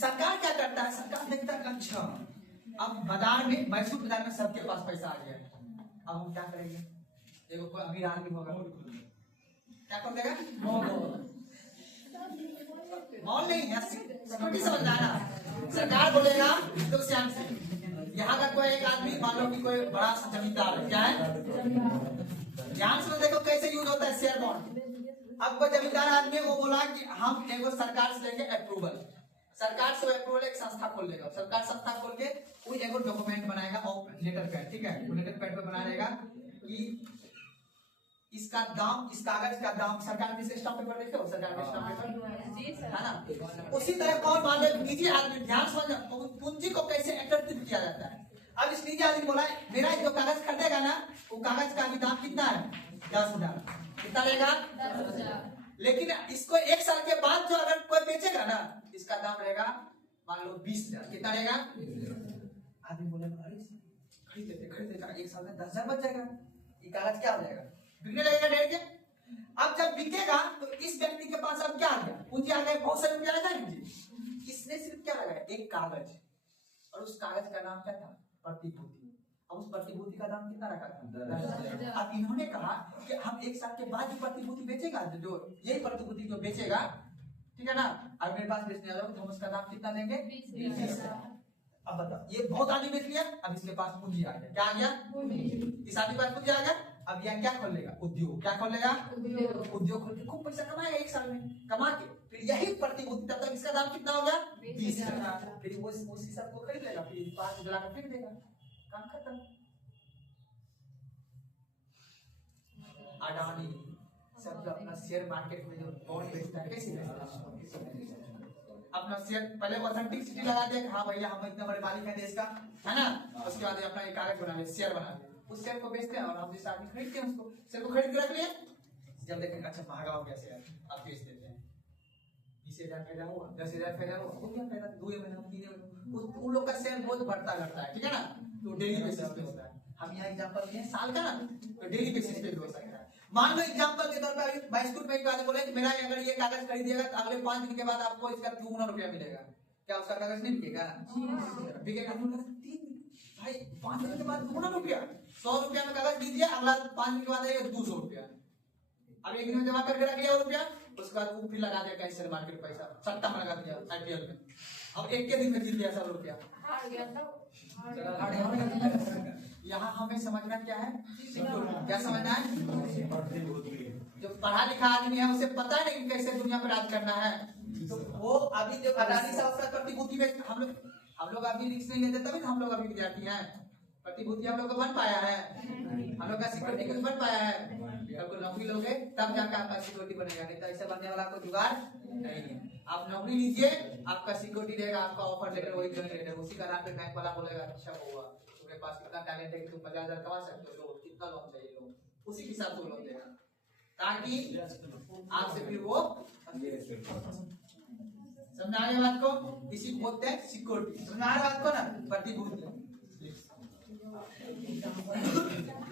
सरकार क्या करता है, सरकार देखता है अच्छा अब बाजार में, मैसूर बाजार में सबके पास पैसा आ गया है, अब हम क्या करेंगे। देखो कोई अमीर आदमी होगा क्या कर देगा, मॉल नहीं है, सिक्योरिटी समझना है ना। सरकार बोलेगा तो श्याम से यहाँ का कोई एक आदमी, मान लो कि कोई बड़ा जमींदार है, क्या है ध्यान से देखो कैसे यूज होता है शेयर बॉन्ड। अब कोई जमींदार आदमी वो बोला कि हम एगो सरकार से लेंगे अप्रूवल, सरकार से अप्रूवल एक संस्था खोल लेगा, सरकार संस्था खोल के कोई एगो डॉक्यूमेंट बनाएगा और लेटर पैड, ठीक है, लेटर पैड पे बना रहेगा कि इसका दाम, इस कागज का दाम, सरकार में से स्टाम्प पेपर देखे हो, सरकार में स्टाम्प पेपर है ना, उसी तरह कौन मान लो निजी आदमी, ध्यान समझना पूंजी को कैसे एकत्रित किया जाता है। अब इस निजी आदमी बोला मेरा जो कागज खरीदेगा ना, वो कागज का भी दाम कितना है 10,000, कितना रहेगा 10,000। लेकिन इसको एक साल के बाद जो अगर कोई बेचेगा ना, इसका दाम रहेगा मान लो 20,000, कितना रहेगा। आदमी बोलेगा अरे खरीद लेते एक साल में 10,000 बच जाएगा, ये कागज क्या हो जाएगा, बिकने लगेगा डेढ़ के। अब जब बिकेगा तो इस व्यक्ति के पास अब क्या आ गया, पूंजी आ गया, बहुत सारे रुपया आ जाएंगे। इसने सिर्फ क्या लगाया, एक कागज, और उस कागज का नाम क्या था, प्रतिभूति। अब उस प्रतिभूति का दाम कितना रखा था। अब इन्होंने कहा कि हम एक साल के बाद जो प्रतिभूति बेचेगा, जो यही प्रतिभूति जो बेचेगा, ठीक है ना, अब मेरे पास बेचने आ जाओ तो हम उसका दाम कितना देंगे 20,000। अब बताओ ये बहुत आदमी बेच लिया, अब इसके पास पूंजी आ गया, क्या आ गया, इस आदमी के पास पूंजी आ गया। अब यहाँ क्या खोल लेगा, उद्योग, क्या खोल लेगा, उद्योग खोल के खूब पैसा कमाएगा एक साल में, कमा के फिर यही प्रतिभूति, तब तक इसका दाम कितना हो गया 20,000, फिर वो उसी सब को खरीद लेगा, फिर 5 जला कर फेंक देगा, काम खत्म। अडानी सब जो अपना शेयर मार्केट में जो बॉन्ड बेचता है, कैसे अपना शेयर पहले ऑथेंटिसिटी लगा दे, हाँ भैया हम इतने बड़े मालिक हैं देश का, है ना, उसके बाद अपना एक कागज बना ले, शेयर बना ले, उस शेयर को बेचते हैं और हम जिस आदमी खरीदते हैं उसको, शेयर को खरीद के रख लिए, जब देखेंगे अच्छा महंगा हो गया शेयर, अब बेच देते हैं, 20,000 फायदा हुआ, 10,000 फायदा हुआ, वो क्या फायदा 2 महीने 3 महीने, उन लोग का शेयर बहुत बढ़ता घटता है, ठीक है ना, तो डेली बेसिस पे होता है। हम यहाँ एग्जांपल दिए साल का ना, तो डेली बेसिस पे हो सकता है। मान लो एग्जांपल के तौर पर बाइस्कूट में एक आदमी बोले कि मेरा अगर ये कागज खरीदिएगा तो अगले 5 दिन के बाद आपको इसका 2 रुपया मिलेगा, क्या उसका कागज नहीं बिकेगा, बिकेगा। भाई 5 दिन के बाद 2 रुपया, 100 रुपया में कागज दीजिए, अगला 5 दिन के बाद आएगा 200 रुपया, अब एक दिन में जमा करके रख लिया रुपया, उसके बाद वो फिर लगा दिया शेयर मार्केट पैसा, सट्टा में लगा दिया IPL में, अब एक के दिन में जीत लिया 100 रुपया। यहाँ हमें समझना क्या है, क्या समझना है, जो पढ़ा लिखा आदमी है उसे पता है नहीं कैसे दुनिया में राज करना है, तो वो अभी जो अडानी साहब का प्रतिभूति में हम लोग अभी रिस्क नहीं लेते, तभी हम लोग अभी विद्यार्थी हैं, प्रतिभूति हम लोग को बन पाया है, हम लोग का सिक्योरिटी कुछ बन पाया है, अगर नौकरी लोगे तब जाकर आपका सिक्योरिटी बनेगा, नहीं तो ऐसे बनने वाला कोई जुगाड़ नहीं है। आप नौकरी लीजिए, आपका सिक्योरिटी देगा, आपका ऑफर लेटर वही जॉइन लेटर, उसी का नाम पे बैंक वाला बोलेगा अच्छा हुआ तुम्हारे पास कितना टैलेंट है कि तुम 50,000 कमा सकते हो, कितना लोन चाहिए लो, उसी के हिसाब से लोन देगा, ताकि आपसे फिर वो समझाने बात को, इसी को बोलते हैं सिक्योरिटी, समझाने बात को ना, प्रतिभूति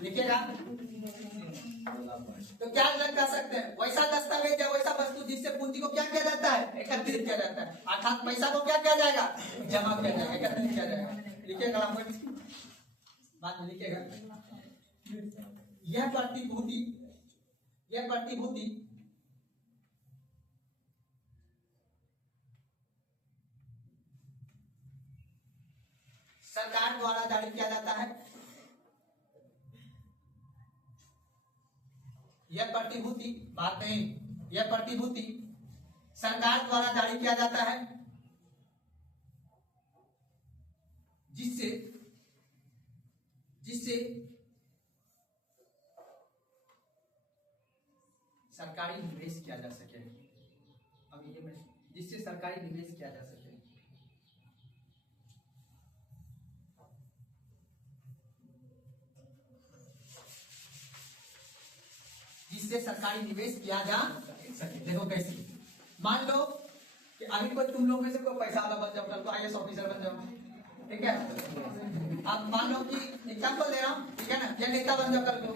लिखेगा। तो क्या कर सकते हैं, वैसा दस्तावेज या वैसा वस्तु जिससे पूंजी को क्या किया जाता है, एकत्रित किया जाता है, अर्थात पैसा को क्या किया जाएगा, जमा किया जाएगा, एकत्रित किया जाएगा। लिखेगा बाद में लिखेगा, यह प्रतिभूति सरकार द्वारा जारी किया जाता है, यह प्रतिभूति बात नहीं, यह प्रतिभूति सरकार द्वारा जारी किया जाता है, जिससे सरकारी निवेश किया जा सके। अब ये मैं जिससे सरकारी निवेश किया जा सके, जिससे सरकारी निवेश किया जा सके। देखो कैसे, मान लो कि अभी कोई तुम लोग में से कोई पैसा वाला बन जाओ, कल को IAS ऑफिसर बन जाओ, ठीक है। अब मान लो कि एग्जाम्पल दे रहा हूँ, ठीक है ना, या नेता बन जाओ कल को।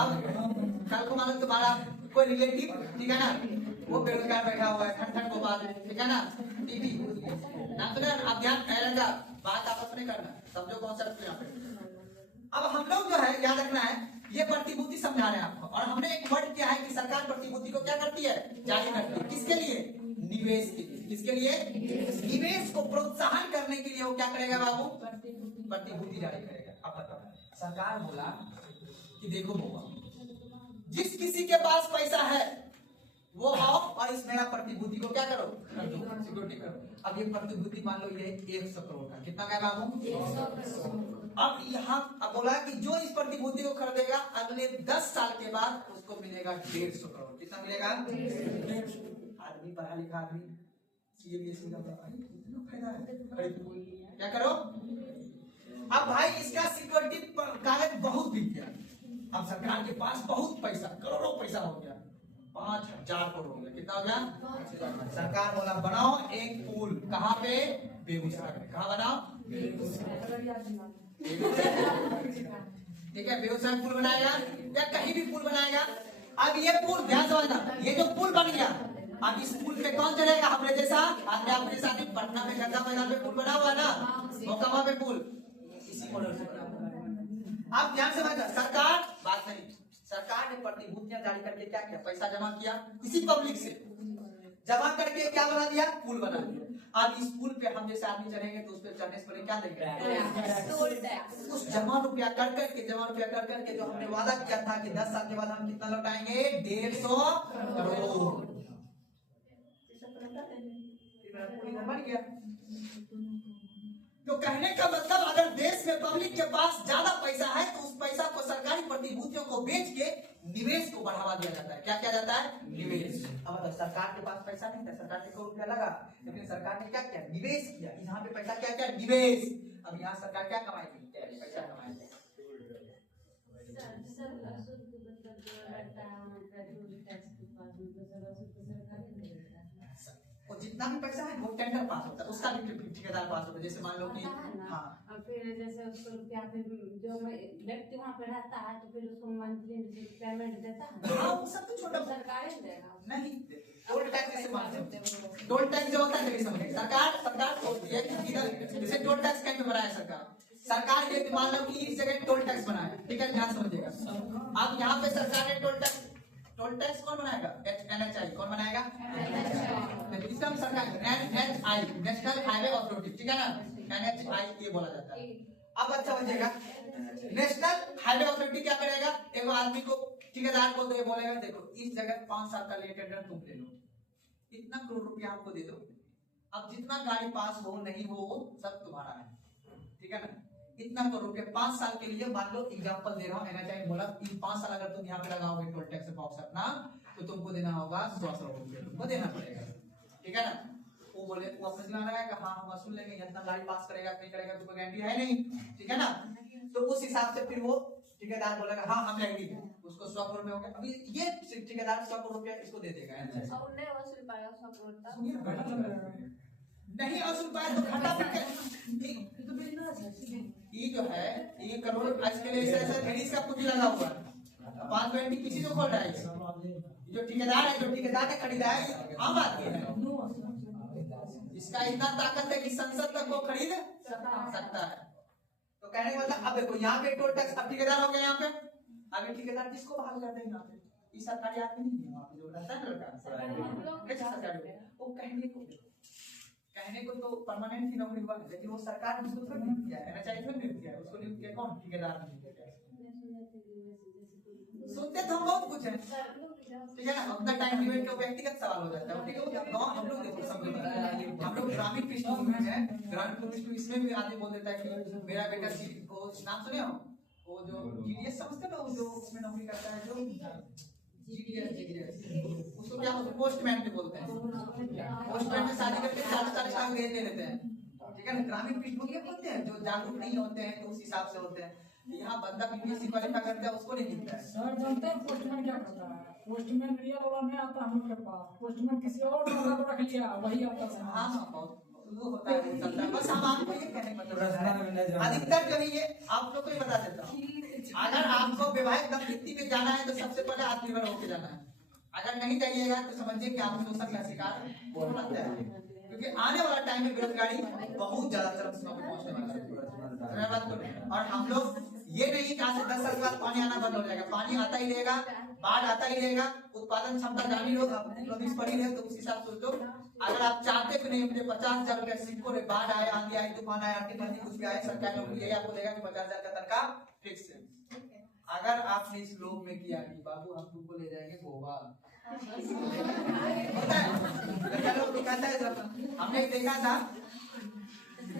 अब कल को मान लो तुम्हारा कोई रिलेटिव, ठीक है ना, वो बेरोजगार बैठा हुआ है, ठंड ठंड को बाद, ठीक है ना, टीवी ना सुना, आप ध्यान रहेगा, बात आपस में करना, समझो कॉन्सेप्ट यहाँ पे। अब हम लोग जो है याद रखना है, ये प्रतिभूति समझा रहे हैं आपको, और हमने एक वर्ड किया है कि सरकार प्रतिभूति को क्या करती है, जारी करती है। किसके लिए? निवेश के लिए। किसके लिए? निवेश को प्रोत्साहन करने के लिए वो क्या करेगा बाबू? प्रतिभूति जारी करेगा। अब बताओ, सरकार बोला कि देखो बाबा, जिस किसी के पास पैसा है वो आओ और इस मेरा प्रतिभूति को क्या करो, सिक्योरिटी करो। अब ये प्रतिभूति मान लो ये 100 करोड़ का, कितना का है बाबू? 100। अब यहाँ अब बोला कि जो इस प्रतिभूति को खरीदेगा अगले 10 साल के बाद उसको मिलेगा 150 करोड़। कितना मिलेगा? 150। आदमी पढ़ा लिखा आदमी CBSE का कितना फायदा है, क्या करो। अब भाई इसका सिक्योरिटी कागज बहुत बिक गया, अब सरकार के पास बहुत पैसा, करोड़ों पैसा हो गया, 5000 करोड़ हो गया। कितना हो गया? सरकार बोला बनाओ एक पुल, कहाँ पे? बेगूसराय में। कहाँ बनाओ? ठीक है, बेगूसराय पुल बनाएगा या कहीं भी पुल बनाएगा। अब ये पुल ध्यान समझना, ये जो पुल बन गया, अब इस पुल पे कौन चलेगा? हमने जैसा आपने जैसा पटना में गंगा मैदान पे पुल बना हुआ ना, मोकामा पे पुल इसी मॉडल से बना हुआ। आप ध्यान समझना, सरकार बात नहीं, सरकार ने प्रतिभूतियां जारी करके क्या किया? पैसा जमा किया किसी पब्लिक से, जमा करके क्या बना दिया? पुल बना दिया। अब इस पुल पे हम जैसे आदमी चलेंगे तो उस पे चढ़ने से पहले क्या देंगे? उस जमा रुपया कर करके जो हमने वादा किया था कि 10 साल के बाद हम कितना लौटाएंगे? 150 करोड़। बन गया। तो कहने का मतलब अगर देश में पब्लिक के पास ज्यादा पैसा है तो उस पैसा को सरकारी प्रतिभूतियों को बेच के निवेश को बढ़ावा दिया जाता है। क्या किया जाता है? निवेश। अब मतलब सरकार के पास पैसा नहीं था, सरकार ने 1 करोड़ रुपया लगा, लेकिन सरकार ने क्या किया? निवेश किया। यहाँ पे पैसा क्या किया? निवेश। अब यहाँ सरकार क्या कमाएगी? पैसा कमाएगी। जितना भी पैसा है वो टेंडर पास होता है, उसका भी ठेकेदार पास होता है। जैसे मान लो कि हाँ, और फिर जैसे उसको रुपया फिर जो व्यक्ति वहाँ पे रहता है तो फिर उसको मंथली पेमेंट देता है। हाँ, वो सब तो छोटा सरकार ही देगा नहीं। टोल टैक्स से मान सकते, टोल टैक्स जो होता है समझिए, सरकार सोचती है कि इधर जैसे टोल टैक्स कहीं पे बनाया सरकार ये मान लो कि इस जगह टोल टैक्स बनाया, ठीक है, ध्यान समझिएगा। अब यहाँ पे सरकार ने टोल टैक्स कौन बनाएगा? NHI। कौन बनाएगा? इसका सरकार NHI, नेशनल हाईवे अथॉरिटी, ठीक है ना, NHI ये बोला जाता है। अब अच्छा समझिएगा, नेशनल हाईवे अथॉरिटी क्या करेगा? एक आदमी को, ठेकेदार को, तो ये बोलेगा देखो इस जगह 5 साल का ले टेंडर तुम ले लो, इतना करोड़ रुपया हमको दे दो, अब जितना गाड़ी पास हो नहीं हो सब तुम्हारा है, ठीक है ना, इतना करोड़ रुपया 5 साल के लिए। मान लो एग्जांपल दे रहा हूँ, NHI बोला इन 5 साल अगर तुम यहाँ पे लगाओगे टोल टैक्स बॉक्स अपना, तो तुमको देना होगा 100 करोड़ रुपया, तुमको देना पड़ेगा, ठीक है ना। वो बोले, वो अपने दिमाग लगाएगा, हाँ हम वसूल लेंगे, इतना गाड़ी पास करेगा नहीं करेगा तो कोई गारंटी है नहीं, ठीक है ना। तो उस हिसाब से फिर वो ठेकेदार बोलेगा हाँ हम एग्री है, उसको 100 करोड़ में हो गया। अभी ये ठेकेदार 100 करोड़ रुपया इसको दे देगा, और नहीं वसूल पाएगा 100 करोड़ नहीं वसूल पाए तो घाटा ये जो है 1 करोड़ आज के लिए ऐसा लेडीज का पूंजी लगा हुआ है, 520 किसी को खोल रहा है, जो ठेकेदार ने खरीदा है आम आदमी है, इसका इतना ताकत है कि संसद तक वो खरीद सकता है। तो कहने का मतलब अब देखो यहाँ पे टोल टैक्स, अब ठेकेदार हो गया यहाँ पे, अब ठेकेदार किसको बहाल कर देंगे? यहाँ पे ये सरकारी आदमी नहीं है, वहाँ पे जो रहता है ना सरकारी, वो कहने को तो परमानेंट ही नौकरी हुआ, लेकिन वो सरकार ने उसको थोड़ी नियुक्त किया है, NHI थोड़ी नियुक्त किया है, उसको नियुक्त किया कौन? ठेकेदार ने नियुक्त किया। सुनते तो हम बहुत कुछ है, ठीक है ना, अपना टाइम लिमिट का व्यक्तिगत सवाल हो जाता है, ठीक है। वो गाँव हम लोग देखो समझो, हम लोग ग्रामीण पृष्ठभूमि में है, ग्रामीण पृष्ठभूमि इसमें भी आदमी बोल देता है कि मेरा बेटा वो नाम सुने हो, वो जो GDS समझते हो, जो उसमें नौकरी करता है, जो GDS उसको क्या बोलते हैं, पोस्टमैन के बोलते हैं। पोस्टमैन में शादी करके 40-40 लाख दे देते हैं, ठीक है ना। ग्रामीण पृष्ठभूमि होते हैं जो जागरूक नहीं होते हैं तो उस हिसाब से होते हैं। यहाँ बंदा बीपीएससी क्वालिफाई करता है उसको नहीं मिलता है। सर जानते हैं पोस्टमैन क्या करता है? पोस्टमैन रियल वाला नहीं आता हम लोग के पास, पोस्टमैन किसी और वाला को रख लिया वही आता है। हाँ हाँ बहुत वो होता है, हो सकता है। बस हम आपको ये कहने का मतलब है, अधिकतर जो है ये आप लोग को ही बता देता हूँ। अगर आपको वैवाहिक दंपत्ति में जाना है तो सबसे पहले आत्मनिर्भर होकर जाना है। अगर नहीं जाइएगा तो समझिए कि आप शोषण का शिकार हो सकते हैं, क्योंकि आने वाला टाइम में बेरोजगारी बहुत ज्यादा चरम सीमा पे पहुंचने वाला है। और हम लोग ये नहीं कहा से 10 साल के बाद पानी आना बंद हो जाएगा, पानी आता ही रहेगा, बाढ़ आता ही रहेगा, उत्पादन क्षमता ग्रामीण लोग पड़ी रहे तो उस हिसाब से सोचो। अगर आप चाहते भी नहीं अपने 50,000 रुपया सिक्को रे, बाढ़ आए, आंधी आई, तूफान आए, आर्थिक मंदी कुछ भी आए, सरकार नौकरी यही आपको देगा कि 50,000 का तनख्वाह फिक्स है। अगर आपने इस लोग में किया कि बाबू हम तुमको ले जाएंगे गोवा, होता है लोग दिखाता है सब। हमने देखा था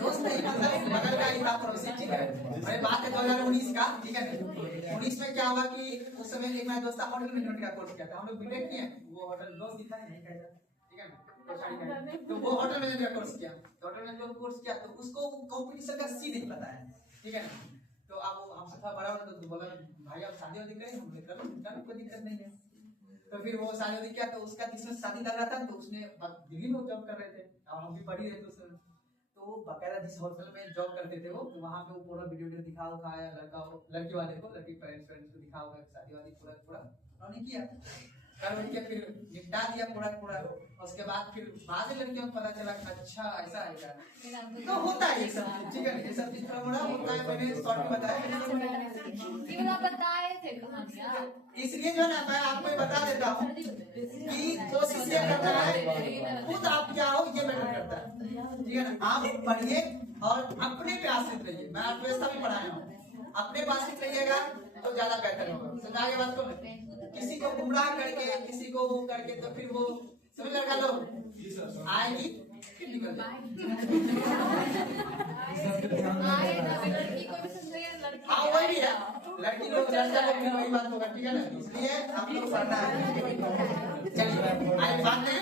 दोस्त नहीं मतलब बगल का ही था पड़ोसी, ठीक है। मेरी बात है 2019 का, ठीक है। 19 में क्या हुआ कि उस समय एक मेरा दोस्त होटल मैनेजमेंट का कोर्स किया था, हम लोग बीटेक किए, वो होटल दोस्त दिखा नहीं कहता, ठीक है। तो वो होटल मैनेजमेंट का कोर्स किया, तो होटल मैनेजमेंट कोर्स किया तो उसको कंपटीशन का सी नहीं पता है, ठीक है ना। तो अब वो हमसे था बड़ा होता तो बोला भाई अब शादी वादी करें, हमने कहा कोई दिक्कत नहीं है। तो फिर वो शादी वादी किया तो उसका जिसमें शादी लग रहा था तो उसने दिल्ली में जॉब कर रहे थे और हम भी पढ़ी रहे थे उसमें। तो बकायदा जिस होटल में जॉब करते थे वो, तो वहाँ पे वो पूरा वीडियो दिखा उखाया लड़की वाले को, लड़की पेरेंट्स को दिखा उखा शादी वादी पूरा उन्होंने किया, कर फिर निपटा दिया पूरा। उसके बाद फिर बाद में लड़कियों को पता चला अच्छा ऐसा है क्या, तो होता है ये सब, ठीक है। ये सब चीज थोड़ा होता है, मैंने शॉर्ट में बताया, बताए थे कहानियाँ, इसलिए जो है ना मैं आपको बता देता हूँ कि कोशिश ये करना है खुद आप क्या हो ये मैटर करता है, ठीक है ना। आप पढ़िए और अपने पे आश्रित रहिए। मैं अर्थव्यवस्था भी पढ़ाया हूँ, अपने पे आश्रित रहिएगा तो ज्यादा बेहतर होगा। समझा के बात को, किसी को गुमराह करके किसी को वो करके तो फिर वो समझ लगा लो आएगी फिर निकल लड़की को भी समझाइए, लड़की हाँ वही भी है, लड़की लोग लड़का लोग भी वही बात होगा, ठीक है ना। इसलिए हम लोग पढ़ना है। चलिए आगे बात है,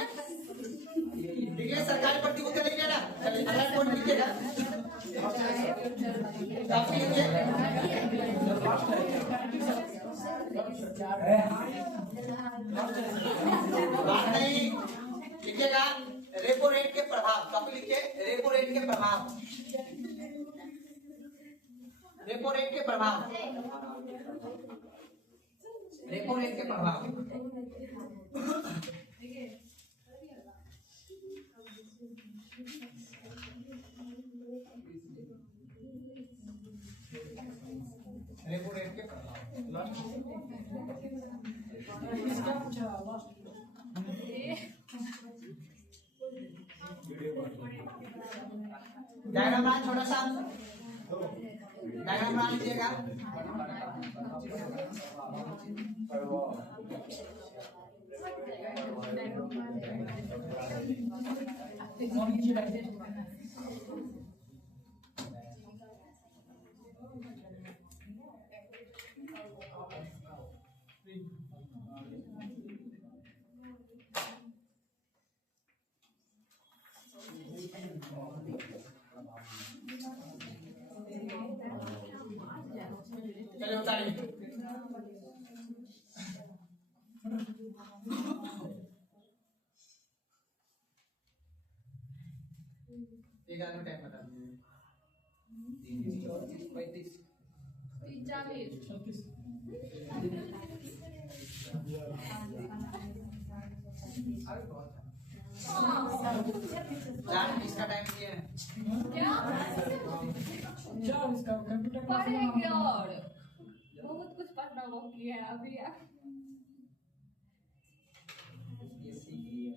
देखिए सरकारी प्रतिभूति लिखिए ना, चलिए अगला कोड लिखिएगा, काफी लिखिए बात नहीं लिखिएगा। रेपो रेट के प्रभाव, काफी लिखिए, रेपो रेट के प्रभाव, रेपो रेट के प्रभाव, रेपो रेट के प्रभाव। रेपो रेट के प्रभाव इसका पूछा लास्ट डायग्राम बना, छोटा सा डायग्राम बना लीजिएगा। चलिए उतारिए। एक आदमी टाइम बता दीजिए। 35 जान इसका टाइम दिए हैं। चलो इसका कंप्यूटर पढ़ेंगे और बहुत कुछ पढ़ना बाकी है अभी। ये सीख लिया।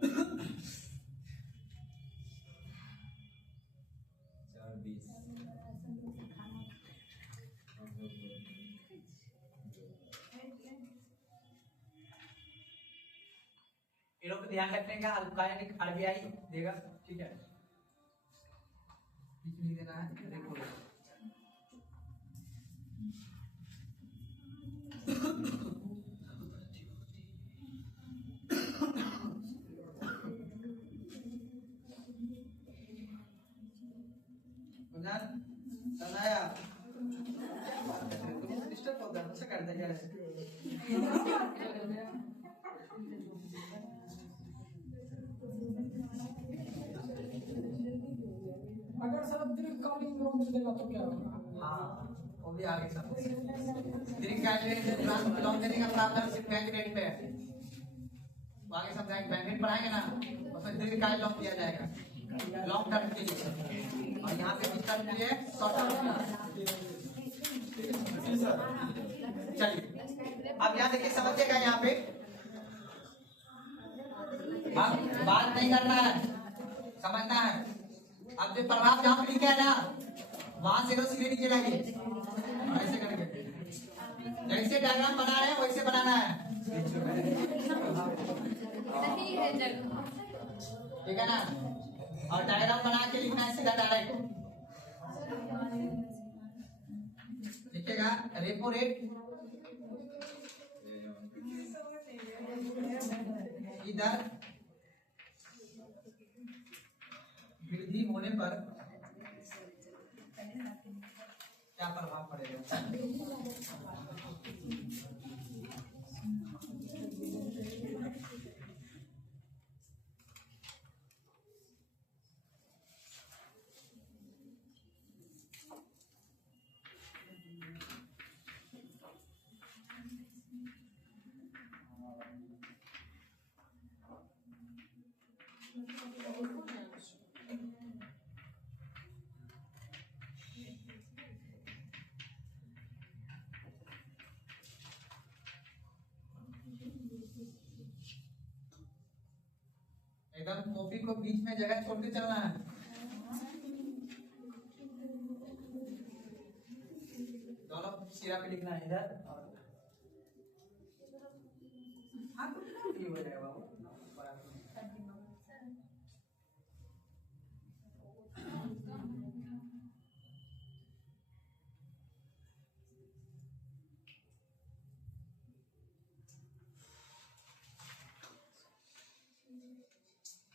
4-20 इन लोग को ध्यान रखने का अल्पकालिक आरबीआई देगा, ठीक है। कुछ नहीं देना है, रेपो रेट। समझा समझाया डिस्टर्ब होता है मुझसे करता क्या है अगर सर दीर्घकालीन लोन मिलेगा तो क्या होगा? हाँ वो भी आगे सब दीर्घकालीन लोन देने का प्रावधान सिर्फ बैंक रेट पे है वो आगे समझाएंगे बैंक रेट पढ़ाएंगे ना उसमें दीर्घकालीन लोन दिया जाएगा लॉन्ग टर्म के लिए और यहाँ पे किस टर्म के लिए शॉर्ट टर्म के लिए चलिए अब यहाँ देखिए समझिएगा यहाँ पे अब बात नहीं करना है समझना है अब जो प्रभाव जहाँ पे लिखा है ना वहां से सीधे नीचे लाइए ऐसे करके जैसे डायग्राम बना रहे हैं वैसे बनाना है सही है जगह ठीक है ना और डायग्राम बना के लिखना है सीधा डायरेक्ट लिखेगा रेपो रेट इधर वृद्धि होने पर क्या प्रभाव पड़ेगा एकदम कॉपी को बीच में जगह छोड़ के चलना है दोनों सिरा पे लिखना है इधर और हाँ कुछ ना हो जाएगा बाबू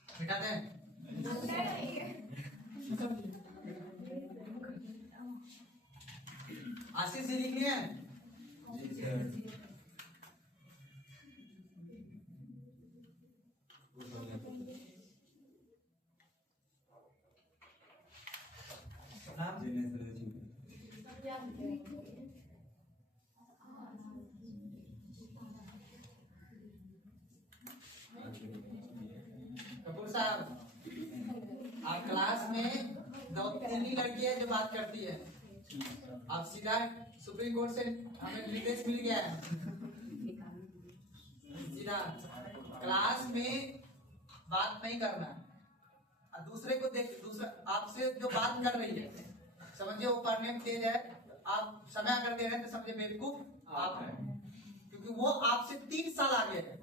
मिटा दें आशीष जी लिख लिए कपूर साहब आप क्लास में दो तीन ही लड़की है जो बात करती है आप सीधा सुप्रीम कोर्ट से हमें निर्देश मिल गया है सीधा क्लास में बात नहीं करना और दूसरे को देख दूसरा आपसे जो बात कर रही है समझिए वो पढ़ने में तेज है आप समय अगर दे रहे हैं तो समझे बेवकूफ आप हैं क्योंकि वो आपसे 3 साल आगे है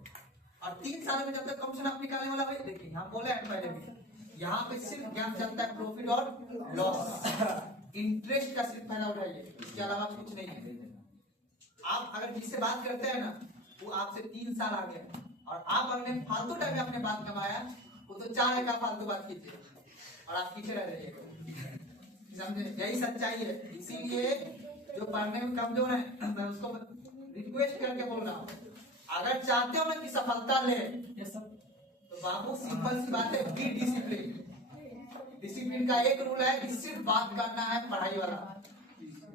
और 3 साल में जब तक कमीशन आप निकालने वाला भाई देखिए हम बोले हैं पहले भी यहाँ पे सिर्फ ज्ञान चलता है प्रॉफिट और लॉस इंटरेस्ट का सिर्फ फायदा उठाइए इसके अलावा कुछ नहीं है आप अगर जिससे बात करते हैं ना वो आपसे 3 साल आगे है और आप अगर फालतू टाइम में अपने बात कमाया वो तो 4 का फालतू बात कीजिए और आप पीछे रह रहिए समझे यही सच्चाई है इसीलिए जो पढ़ने में कमजोर है मैं उसको रिक्वेस्ट करके बोल रहा हूँ अगर चाहते हो ना कि सफलता ले तो बाबू सिंपल सी बात है बी डिसिप्लिन डिसिप्लिन का एक रूल है कि सिर्फ बात करना है पढ़ाई वाला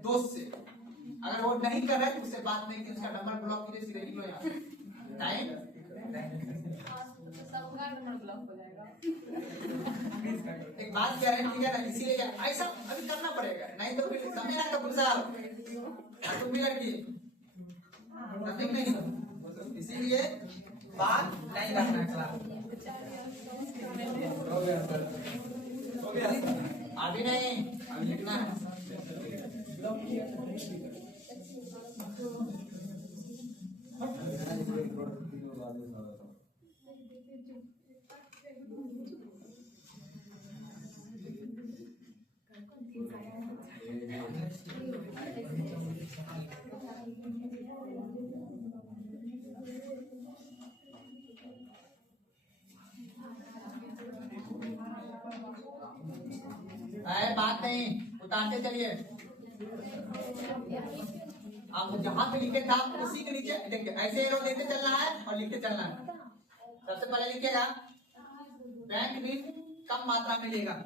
दोस्त से अगर वो नहीं कर रहा है तो उससे बात नहीं की उसका नंबर ब्लॉक कीजिए सीधे निकलो यहाँ टाइम सबका नंबर ब्लॉक हो जाएगा एक बात गारंटी है ना इसीलिए ऐसा अभी करना पड़ेगा नहीं तो फिर समझे ना कपूर साहब तुम भी लड़की समझे नहीं इसीलिए बात नहीं करना है क्लास अभी नहीं अभी लिखना है बात नहीं उतारते चलिए। आप जहां पे लिखे था उसी के नीचे देखिए, ऐसे एरो देते चलना है और लिखते चलना है। सबसे पहले लिखिएगा बैंक भी कम मात्रा में लेगा।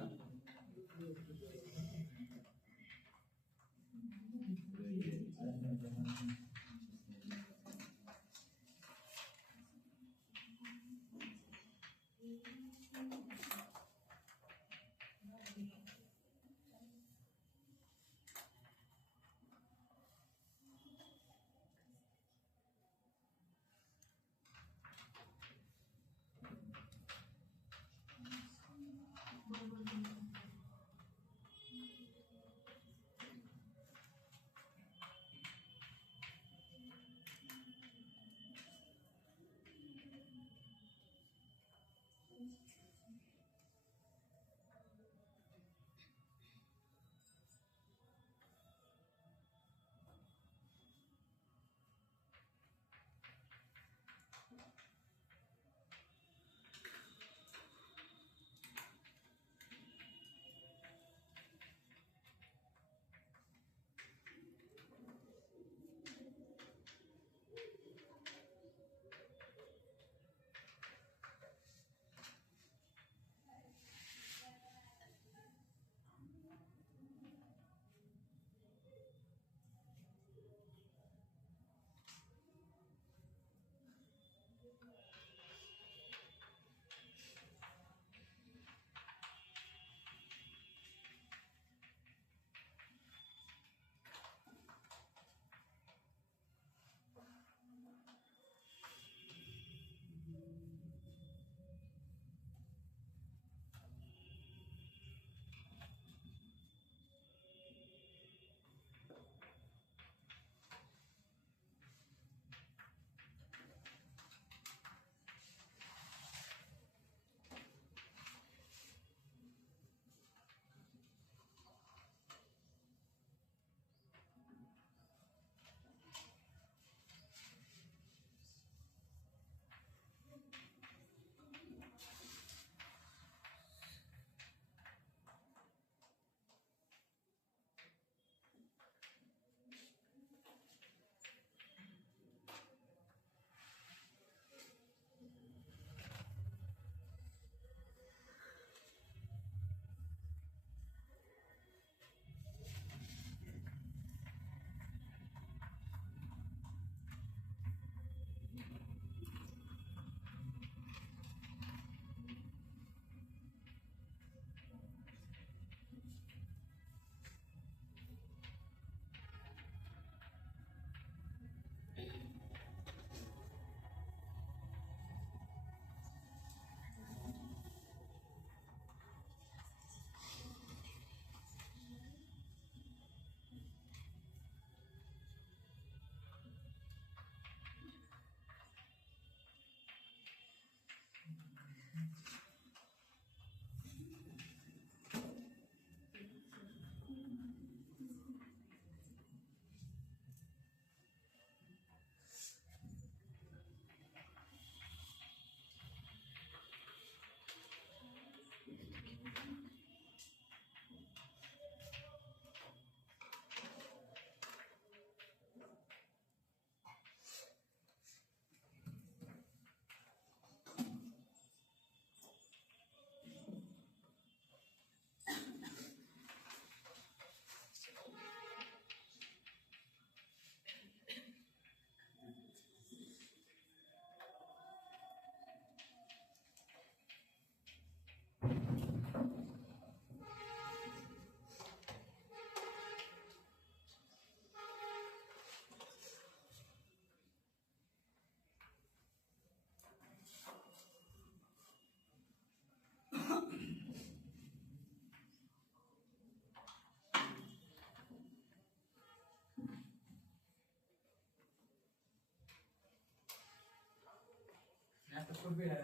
तो छूट भी है।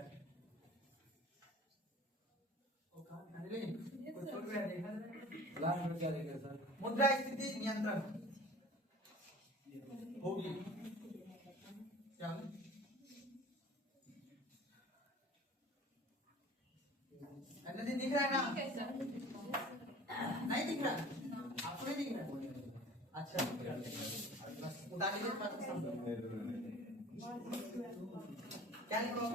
कुछ छूट भी है, देखा जाए। लास्ट में क्या देखें सर? मुद्रा स्थिति नियंत्रण होगी क्या? नदी दिख रहा है ना? नहीं दिख रहा? अच्छा बस उतार लीजिए बात को समझो। क्या लिखो?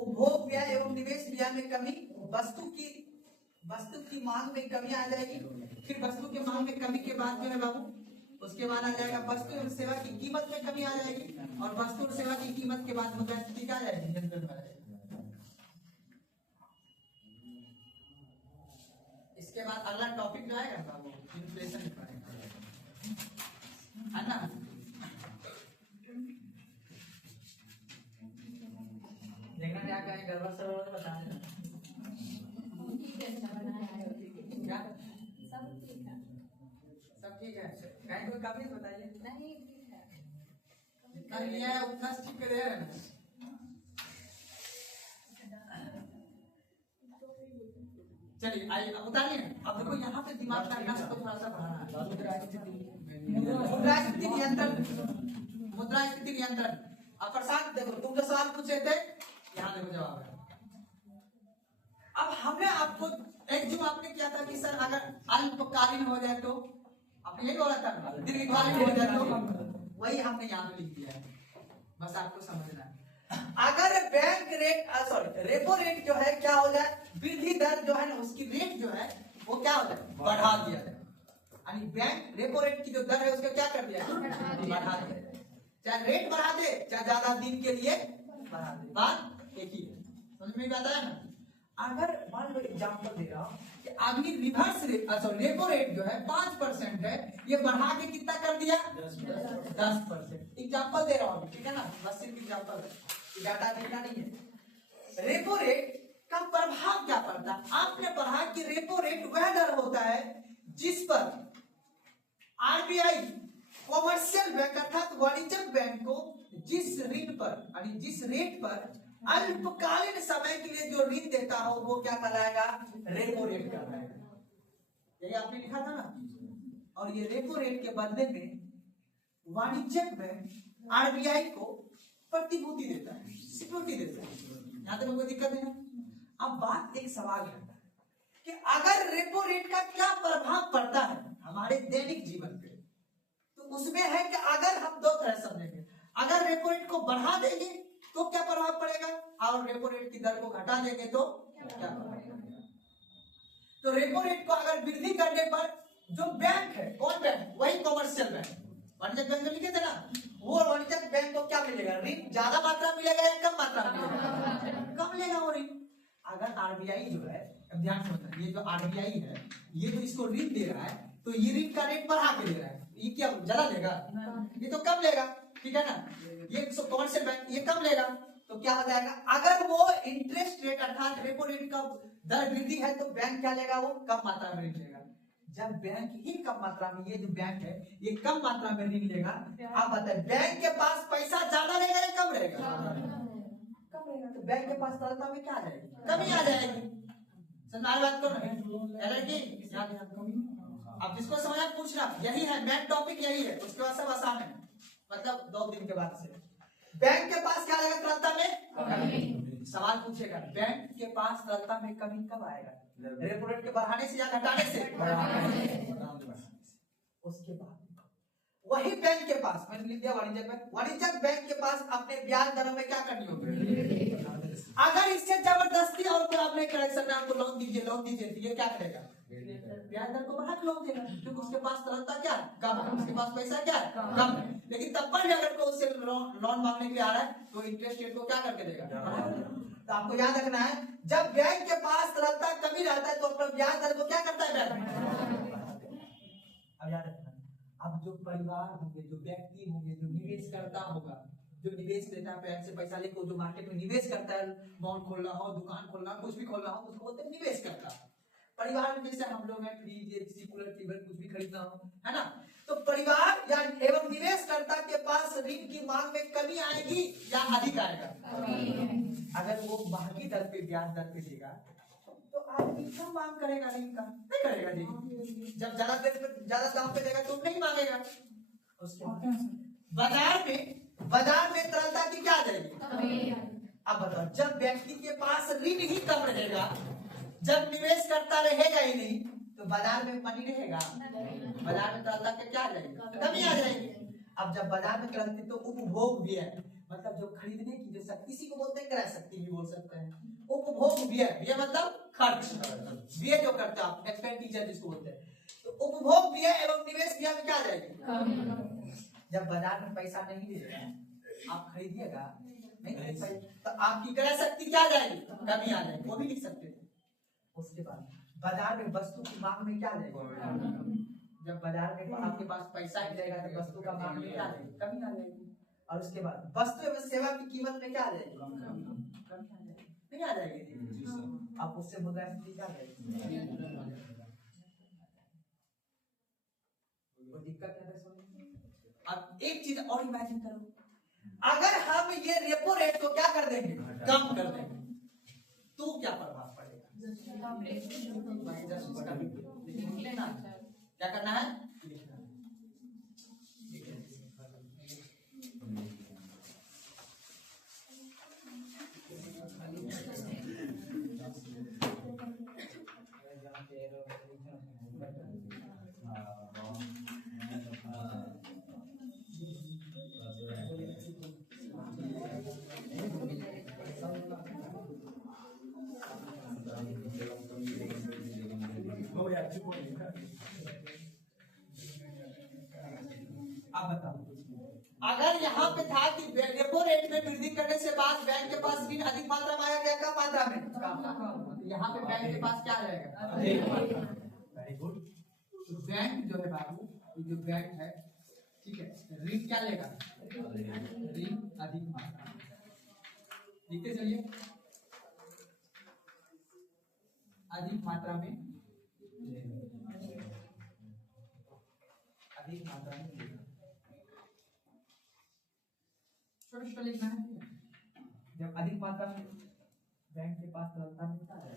उपभोग व्यय एवं निवेश व्यय में कमी, वस्तु की मांग में कमी आ जाएगी। फिर वस्तु के मांग में कमी के बाद जो है बाबू, उसके बाद आ जाएगा वस्तु एवं सेवा की कीमत में कमी आ जाएगी, और वस्तु और सेवा की कीमत के बाद मुद्रास्फीति क्या आ जाएगी? नियंत्रण में आ जाएगी। इसके बाद अगला टॉपिक जो आएगा बाबू इन्फ्लेशन है ना। देखना क्या क्या है, गड़बड़ सड़बड़ तो बता देना। क्या सब ठीक है? कहीं कोई कमी तो बताइए। जितना लिया है उतना ठीक कर दे रहे हैं। चलिए आइए अब उतारिए। अब देखो यहाँ पे दिमाग का नस को थोड़ा सा बढ़ाना है। मुद्रास्फीति नियंत्रण। अब प्रशांत देखो, तुम जो सवाल पूछे थे यहाँ देखो जवाब है। अब हमने आपको एक जो आपने किया था कि सर अगर अल्पकालीन हो जाए तो आपने यही बोला था, दीर्घकालीन हो जाए तो वही हमने यहाँ पे लिख दिया है, बस आपको समझना है। अगर बैंक रेट रेपो रेट जो है क्या हो जाए, वृद्धि दर जो है ना उसकी रेट जो है वो क्या हो जाए, बढ़ा दिया जाए। यानी बैंक रेपो रेट की जो दर है उसका क्या कर दिया, बढ़ा दिया। चाहे रेट बढ़ा दे चाहे ज्यादा दिन के लिए बढ़ा दे, बात एक ही है। समझ में आता है ना। अगर मान लो एग्जाम्पल दे रहा हूँ कि अभी रिवर्स रेट रेपो रेट जो है 5% है, ये बढ़ा के कितना कर दिया 10%। एग्जाम्पल दे रहा हूँ, ठीक है ना, बस सिर्फ एग्जाम्पल, डाटा देखना नहीं है। रेपो रेट का प्रभाव क्या पड़ता है? आपने पढ़ा कि रेपो रेट वह दर होता है जिस पर आरबीआई कॉमर्शियल बैंक अर्थात वाणिज्यिक बैंक को जिस ऋण पर यानी जिस रेट पर अल्पकालीन समय के लिए जो ऋण देता हो वो क्या कहलाएगा, रेपो रेट कहलाएगा। यही आपने लिखा था ना। और ये रेपो रेट के बदले में वाणिज्यिक बैंक आरबीआई को प्रतिभूति देता है, सिक्योरिटी देता है। यहाँ तक कोई दिक्कत नहीं है। अब बात एक सवाल है कि अगर रेपो रेट का क्या प्रभाव पड़ता है हमारे दैनिक जीवन पे, तो उसमें है कि अगर हम दो तरह समझेंगे। अगर रेपो रेट को बढ़ा देंगे तो क्या प्रभाव पड़ेगा, और रेपो रेट की दर को घटा देंगे तो क्या प्रभाव पड़ेगा। तो रेपो रेट को अगर वृद्धि करने पर जो बैंक है, कौन बैंक, वही कॉमर्शियल बैंक, वाणिज्यिक बैंक में लिखे थे ना, वो वाणिज्यिक बैंक को क्या मिलेगा, ऋण ज्यादा मात्रा में मिलेगा या कम मात्रा में मिलेगा, कम मिलेगा वो ऋण। अगर आरबीआई जो है, ध्यान से बताइए, ये जो आरबीआई है ये जो इसको ऋण दे रहा है तो ये ऋण का रेट बढ़ा के दे रहा है, ये क्या ज्यादा लेगा, ये तो कम लेगा, ठीक है ना। ये कॉमर्शियल बैंक ये कम लेगा, तो क्या हो जाएगा, अगर वो इंटरेस्ट रेट अर्थात रेपो रेट का दर वृद्धि है तो बैंक क्या लेगा, वो कम मात्रा में ऋण लेगा। जब बैंक ही कम मात्रा में, ये जो बैंक है ये कम मात्रा में ऋण लेगा, आप बताए बैंक के पास पैसा ज्यादा रहेगा या कम रहेगा, कम रहेगा। तो बैंक के पास तरलता में क्या आ जाएगी, कमी आ जाएगी। समझ बात को अब जिसको समझा पूछना, यही है मेन टॉपिक, यही है। उसके बाद सब आसान है, मतलब 2 दिन के बाद से बैंक के पास क्या आएगा, तरलता में सवाल पूछेगा, बैंक के पास तरलता में कमी कब आएगा, रेपो रेट के बढ़ाने से या घटाने से, उसके बाद वही बैंक के पास, मैंने लिख दिया वाणिज्यिक बैंक, वाणिज्यिक बैंक के पास अपने ब्याज दरों में क्या करनी होगी, अगर इससे जबरदस्ती और कोई आप नहीं कर सकते, आपको लोन दीजिए तो ये क्या करेगा, ब्याज दर को बढ़ा के लोन देगा, क्योंकि उसके पास तरलता क्या है, कम है, उसके पास पैसा क्या है, कम है। लेकिन तब पर भी अगर कोई उससे लोन मांगने के लिए आ रहा है तो इंटरेस्ट रेट को क्या करके देगा, तो आपको याद रखना है, जब बैंक के पास तरलता कमी रहता है तो अपना ब्याज दर को क्या करता है, अब याद रखना। अब जो परिवार होंगे, जो व्यक्ति होंगे, जो निवेश करता होगा, जो निवेश लेता है बैंक से पैसा लेकर, जो मार्केट में निवेश करता है, मॉल खोलना हो, दुकान खोलना, कुछ भी खोलना हो, उसको बोलते हैं निवेश करता है। परिवार में जैसे हम लोग हैं, फ्रिज, एसी, कूलर, टीवी, कुछ भी खरीदना हो, है ना, तो परिवार या एवं निवेशकर्ता के पास ऋण की मांग में कमी आएगी या अधिक आएगा, अगर वो बाकी दर पे ब्याज दर पे देगा तो आदमी कम मांग करेगा, ऋण का नहीं करेगा जी। जब ज्यादा दाम पे देगा तो नहीं मांगेगा। उसके बाजार में तरलता की क्या आ जाएगी। अब बताओ, जब व्यक्ति के पास ऋण ही कम रहेगा, जब निवेश करता रहेगा ही नहीं, तो बाजार में मनी रहेगा, बाजार में तरलता के क्या आ जाएगी, कमी आ जाएगी। अब जब बाजार में तरलता तो उपभोग व्यय, मतलब जो खरीदने की जो शक्ति, इसी को बोलते हैं क्रय शक्ति भी बोल सकते हैं। उपभोग व्यय, व्यय मतलब खर्च, व्यय जो करते हो आप, एक्सपेंडिचर जिसको बोलते हैं। तो उपभोग व्यय एवं निवेश व्यय में क्या आ जाएगी। जब बाजार में पैसा नहीं रहेगा, आप खरीदिएगा नहीं खरीद पाए तो आपकी क्रय शक्ति क्या आ जाएगी, कमी आ जाएगी, वो भी लिख सकते थे। उसके बाद बाजार में वस्तु की मांग में क्या आ जाएगी, जब बाजार में आपके पास पैसा ही रहेगा तो वस्तु का मांग में क्या आ जाएगी, कमी आ जाएगी। और उसके बाद वस्तु एवं सेवा की कीमत में क्या आ जाएगी, नहीं आ जाएगी। आप उससे मुद्रास्फीति क्या आ जाएगी, दिक्कत है। अब एक चीज और इमेजिन करो, अगर हम ये रेपो रेट को क्या कर देंगे, कम कर देंगे, तो क्या प्रभाव पड़ेगा। क्या करना है, आप बताओ। अगर यहाँ पे था कि रेपो रेट में वृद्धि करने से बाद बैंक के पास ऋण अधिक मात्रा में आया, कम मात्रा में, तो यहाँ पे बैंक के पास क्या रहेगा, वेरी गुड। तो बैंक जो है बाबू, ये जो बैंक है, ठीक है, ऋण क्या लेगा, ऋण अधिक मात्रा। लिखते चलिए, अधिक मात्रा में, अधिक मात्रा में छोटा लिखना है। जब अधिक मात्रा में बैंक के पास तरलता मिलता है,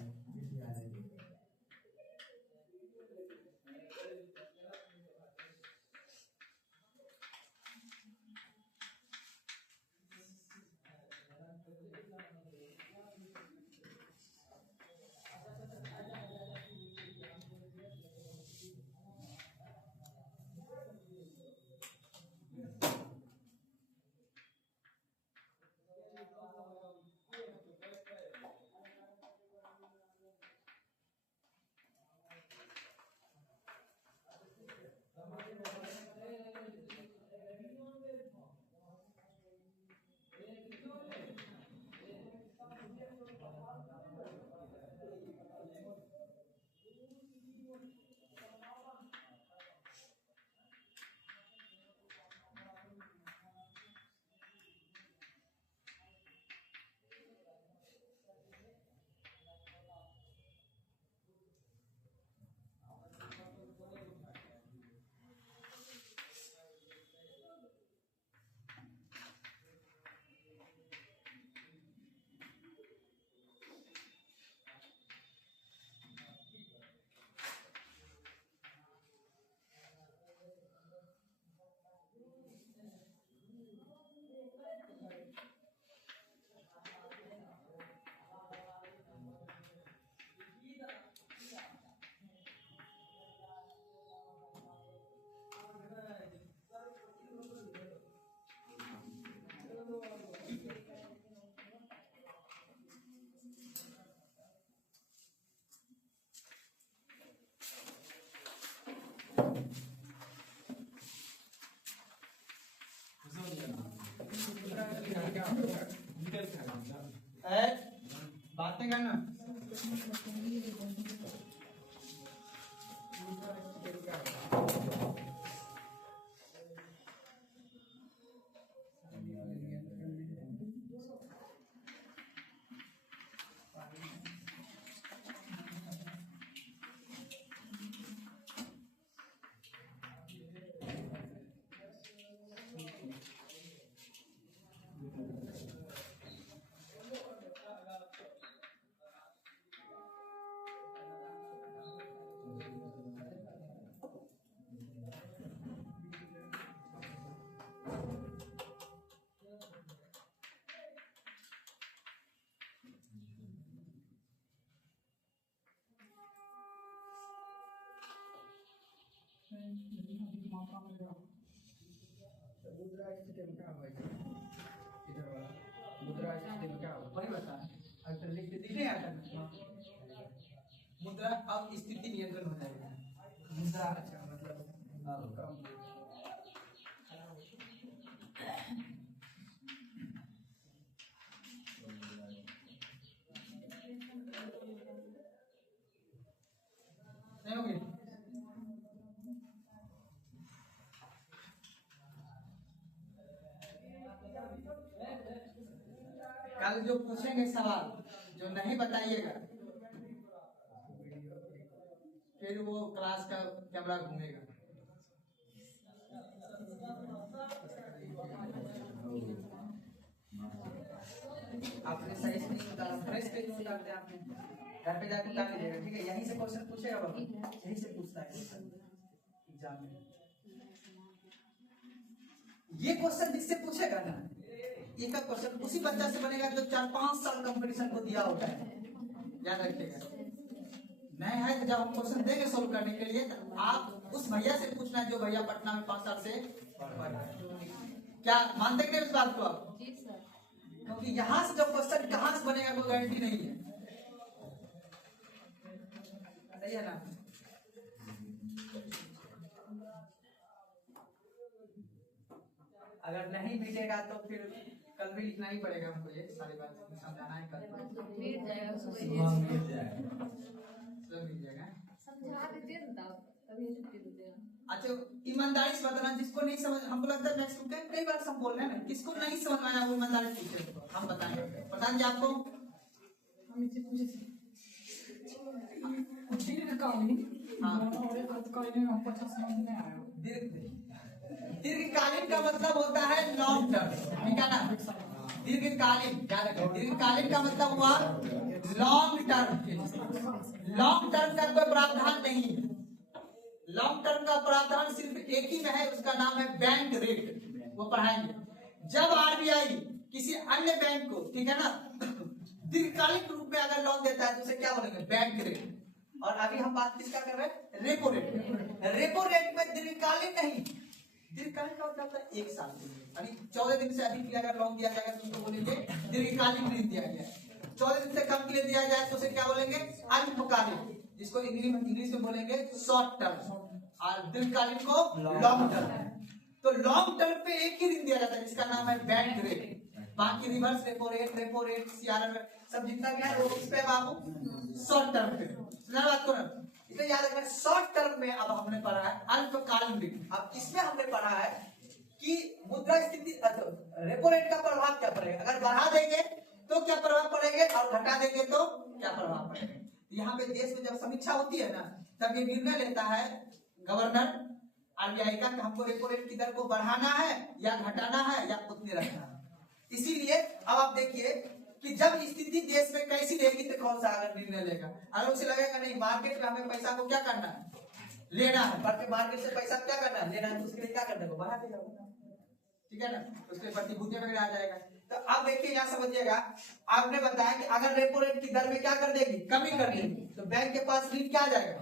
बातें करना। अधिक मात्रा में लेगा। मुद्रा स्थिति में क्या हुआ इधर वाला मुद्रा स्थिति में क्या हुआ वही बता अगर लिख नहीं आता मुद्रा अब स्थिति नियंत्रण हो जाएगा। मुद्रा अच्छा मतलब कम नहीं होगी। कल जो पूछेंगे सवाल जो नहीं बताइएगा फिर वो क्लास का कैमरा घूमेगा। आपने सही से नहीं उतारा, फ्रेश पे नहीं उतारते आपने, घर पे जाकर उतार लीजिएगा, ठीक है। यहीं से क्वेश्चन पूछेगा बाबू, यहीं से पूछता है एग्जाम में। ये क्वेश्चन जिससे पूछेगा ना, ये का क्वेश्चन उसी बच्चा से बनेगा जो 4-5 साल कंपटीशन को दिया होता है, याद रखिएगा। नहीं है तो जब हम क्वेश्चन देंगे सोल्व करने के लिए तो आप उस भैया से पूछना जो भैया पटना में 5 साल से पढ़ रहे हैं। क्या मानते हैं इस बात को आप? जी सर। क्योंकि यहाँ से जो क्वेश्चन कहाँ से बनेगा कोई गारंटी नहीं है, सही है ना। अगर नहीं मिलेगा तो फिर कल भी लिखना ही पड़ेगा हमको, ये सारी बात समझाना है कल। मिल जाएगा सुबह सुबह मिल जाएगा। सब मिल जाएगा। समझा दीजिए ना तभी छुट्टी दे देगा। अच्छा ईमानदारी से बताना, जिसको नहीं समझ, हमको लगता है नेक्स्ट वीक कई बार हम बोल रहे हैं ना, किसको नहीं समझ में आया वो ईमानदारी से पूछे, हम बताएंगे। प्रधान जी आपको हम इससे पूछे थे दीर्घकालीन और एक अल्पकालीन में हमको अच्छा समझ में आया। दीर्घकालीन का मतलब होता है लॉन्ग टर्म, ठीक है ना। दीर्घकालीन याद रखें, दीर्घकालीन का मतलब हुआ लॉन्ग टर्म। लॉन्ग टर्म का कोई प्रावधान नहीं है। लॉन्ग टर्म का प्रावधान सिर्फ एक ही में है, उसका नाम है बैंक रेट, वो पढ़ाएंगे। जब आरबीआई किसी अन्य बैंक को, ठीक है ना, दीर्घकालिक रूप में अगर लोन देता है तो उसे क्या बोलेंगे? Bank rate. और अभी हम बात किसका कर रहे हैं? Repo rate. रेपो रेट में दीर्घकालीन नहीं, दीर्घकालीन का मतलब है 1 साल के लिए, यानी 14 दिन से अधिक के अगर लोन दिया जाएगा तो उसको बोलेंगे दीर्घकालीन ऋण दिया गया। 14 दिन से कम के लिए दिया जाए तो उसे क्या बोलेंगे? अल्पकालीन, जिसको इंग्लिश में बोलेंगे शॉर्ट टर्म, और दीर्घकालीन को लॉन्ग टर्म। तो लॉन्ग टर्म पे एक ही ऋण दिया जाता है जिसका नाम है बैंक रेट। बाकी रिवर्स रेपो रेट, सीआरआर सब जितना भी है वो इस पे बाबू शॉर्ट टर्म पे। सुना बात को ना, इसे याद रखना। शॉर्ट टर्म में अब हमने पढ़ा है अल्पकालीन ऋण। अब इसमें हमने पढ़ा है कि मुद्रा स्थिति रेपो रेट का प्रभाव क्या पड़ेगा, अगर बढ़ा देंगे तो क्या प्रभाव पड़ेंगे और घटा देंगे तो क्या प्रभाव पड़ेगा। यहाँ पे देश में जब समीक्षा होती है ना, तब ये निर्णय लेता है गवर्नर आरबीआई का कि हमको रेपो रेट की दर को बढ़ाना है या घटाना है या उतने रखना है। इसीलिए अब आप देखिए कि जब स्थिति देश में कैसी रहेगी तो कौन सा अगर निर्णय लेगा। अगर उसे लगेगा नहीं मार्केट में हमें पैसा को क्या करना है, लेना है, बल्कि मार्केट से पैसा क्या करना है, लेना है, तो उसके लिए क्या करने को बढ़ा देगा, ठीक है ना, उसके प्रतिभूति वगैरह आ जाएगा। तो अब देखिए यहाँ समझिएगा, आपने बताया कि अगर रेपो रेट की दर में क्या कर देगी, कमी कर देगी, तो बैंक के पास ऋण क्या आ जाएगा,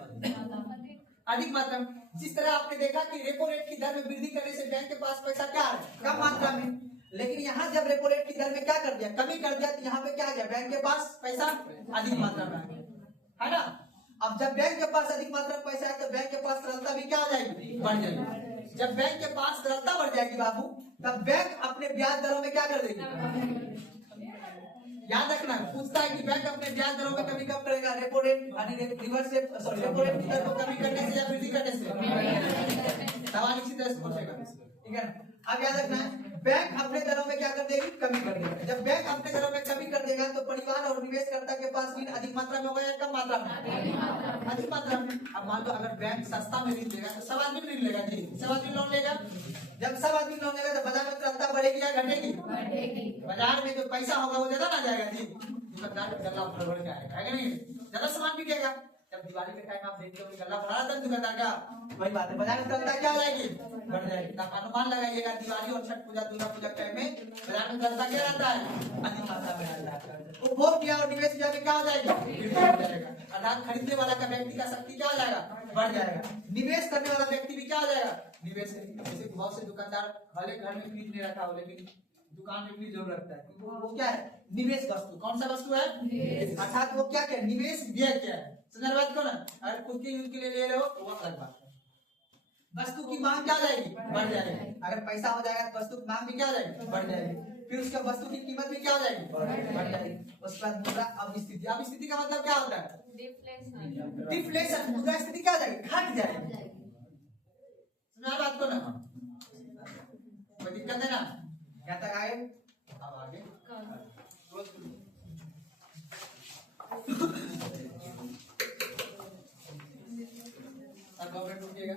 अधिक मात्रा में। जिस तरह आपने देखा कि रेपो रेट की दर में वृद्धि करने से बैंक के पास पैसा क्या आ रहा है, कम मात्रा में। लेकिन यहाँ जब रेपो रेट की दर में क्या कर दिया, कमी कर दिया, तो यहाँ पे क्या आ गया, बैंक के पास पैसा अधिक मात्रा में है ना। अब जब बैंक के पास अधिक मात्रा में पैसा है तो बैंक के पास तरलता भी क्या हो जाएगी, बढ़ जाएगी। जब बैंक के पास तरलता बढ़ जाएगी बाबू, तब बैंक अपने ब्याज दरों में क्या कर देगी, याद रखना। पूछता है कि बैंक अपने ब्याज दरों में कमी कब करेगा, repo rate reverse repo rate की दर को कमी करने से या वृद्धि करने से। सवाल इसी तरह से पूछेगा, ठीक है ना। अब याद रखना है, बैंक अपने दरों में क्या कर देगी, कमी कर देगा। जब बैंक अपने दरों में कमी कर देगा तो परिवहन और निवेशकर्ता के पास ऋण अधिक मात्रा में होगा या कम मात्रा में, अधिक मात्रा में। अब मान लो अगर बैंक सस्ता में ऋण लेगा तो सब आदमी ऋण लेगा जी, सब आदमी लोन लेगा। जब सब आदमी लोन लेगा तो बाजार में तरलता बढ़ेगी या घटेगी, बाजार में जो पैसा होगा वो ज्यादा ना जाएगा जी, दुकानदार गल्ला भर के आएगा, है नहीं, ज्यादा सामान बिकेगा। जब दिवाली के टाइम आप देखते हो गल्ला भरा था दुकानदार का, वही बात है, बाजार में तरलता क्या हो जाएगी, बढ़ जाएगी। आप अनुमान लगाइएगा दिवाली और छठ पूजा दुर्गा पूजा टाइम में बाजार में तरलता क्या रहता है, अधिक मात्रा में रहता है। उपभोग किया और निवेश किया में क्या हो जाएगा, हो जाएगा। अर्थात खरीदने वाला का व्यक्ति का शक्ति क्या हो जाएगा, बढ़ जाएगा। निवेश करने वाला व्यक्ति भी क्या हो जाएगा, निवेश। जैसे बहुत से दुकानदार भले घर में फ्रिज नहीं रखा हो लेकिन दुकान में फ्रिज जरूर रखता है, वो क्या है, निवेश वस्तु। कौन सा वस्तु है, अर्थात वो क्या क्या निवेश व्यय क्या है। समझ बात को ना, अगर खुद के यूज के लिए ले रहे हो तो वो अलग बात है। वस्तु की मांग क्या जाएगी, बढ़ जाएगी। अगर पैसा हो जाएगा तो वस्तु की मांग भी क्या हो जाएगी, बढ़ जाएगी। फिर उसका वस्तु की कीमत भी क्या हो जाएगी, बढ़ जाएगी। उसके बाद मुद्रा अब स्थिति, अब स्थिति का मतलब क्या होता है, डिफ्लेशन। मुद्रा स्थिति क्या हो जाएगी, घट जाएगी। समझ बात को ना, कोई दिक्कत है ना, क्या तक आए, अब आगे अब गवर्नमेंट रुकिएगा।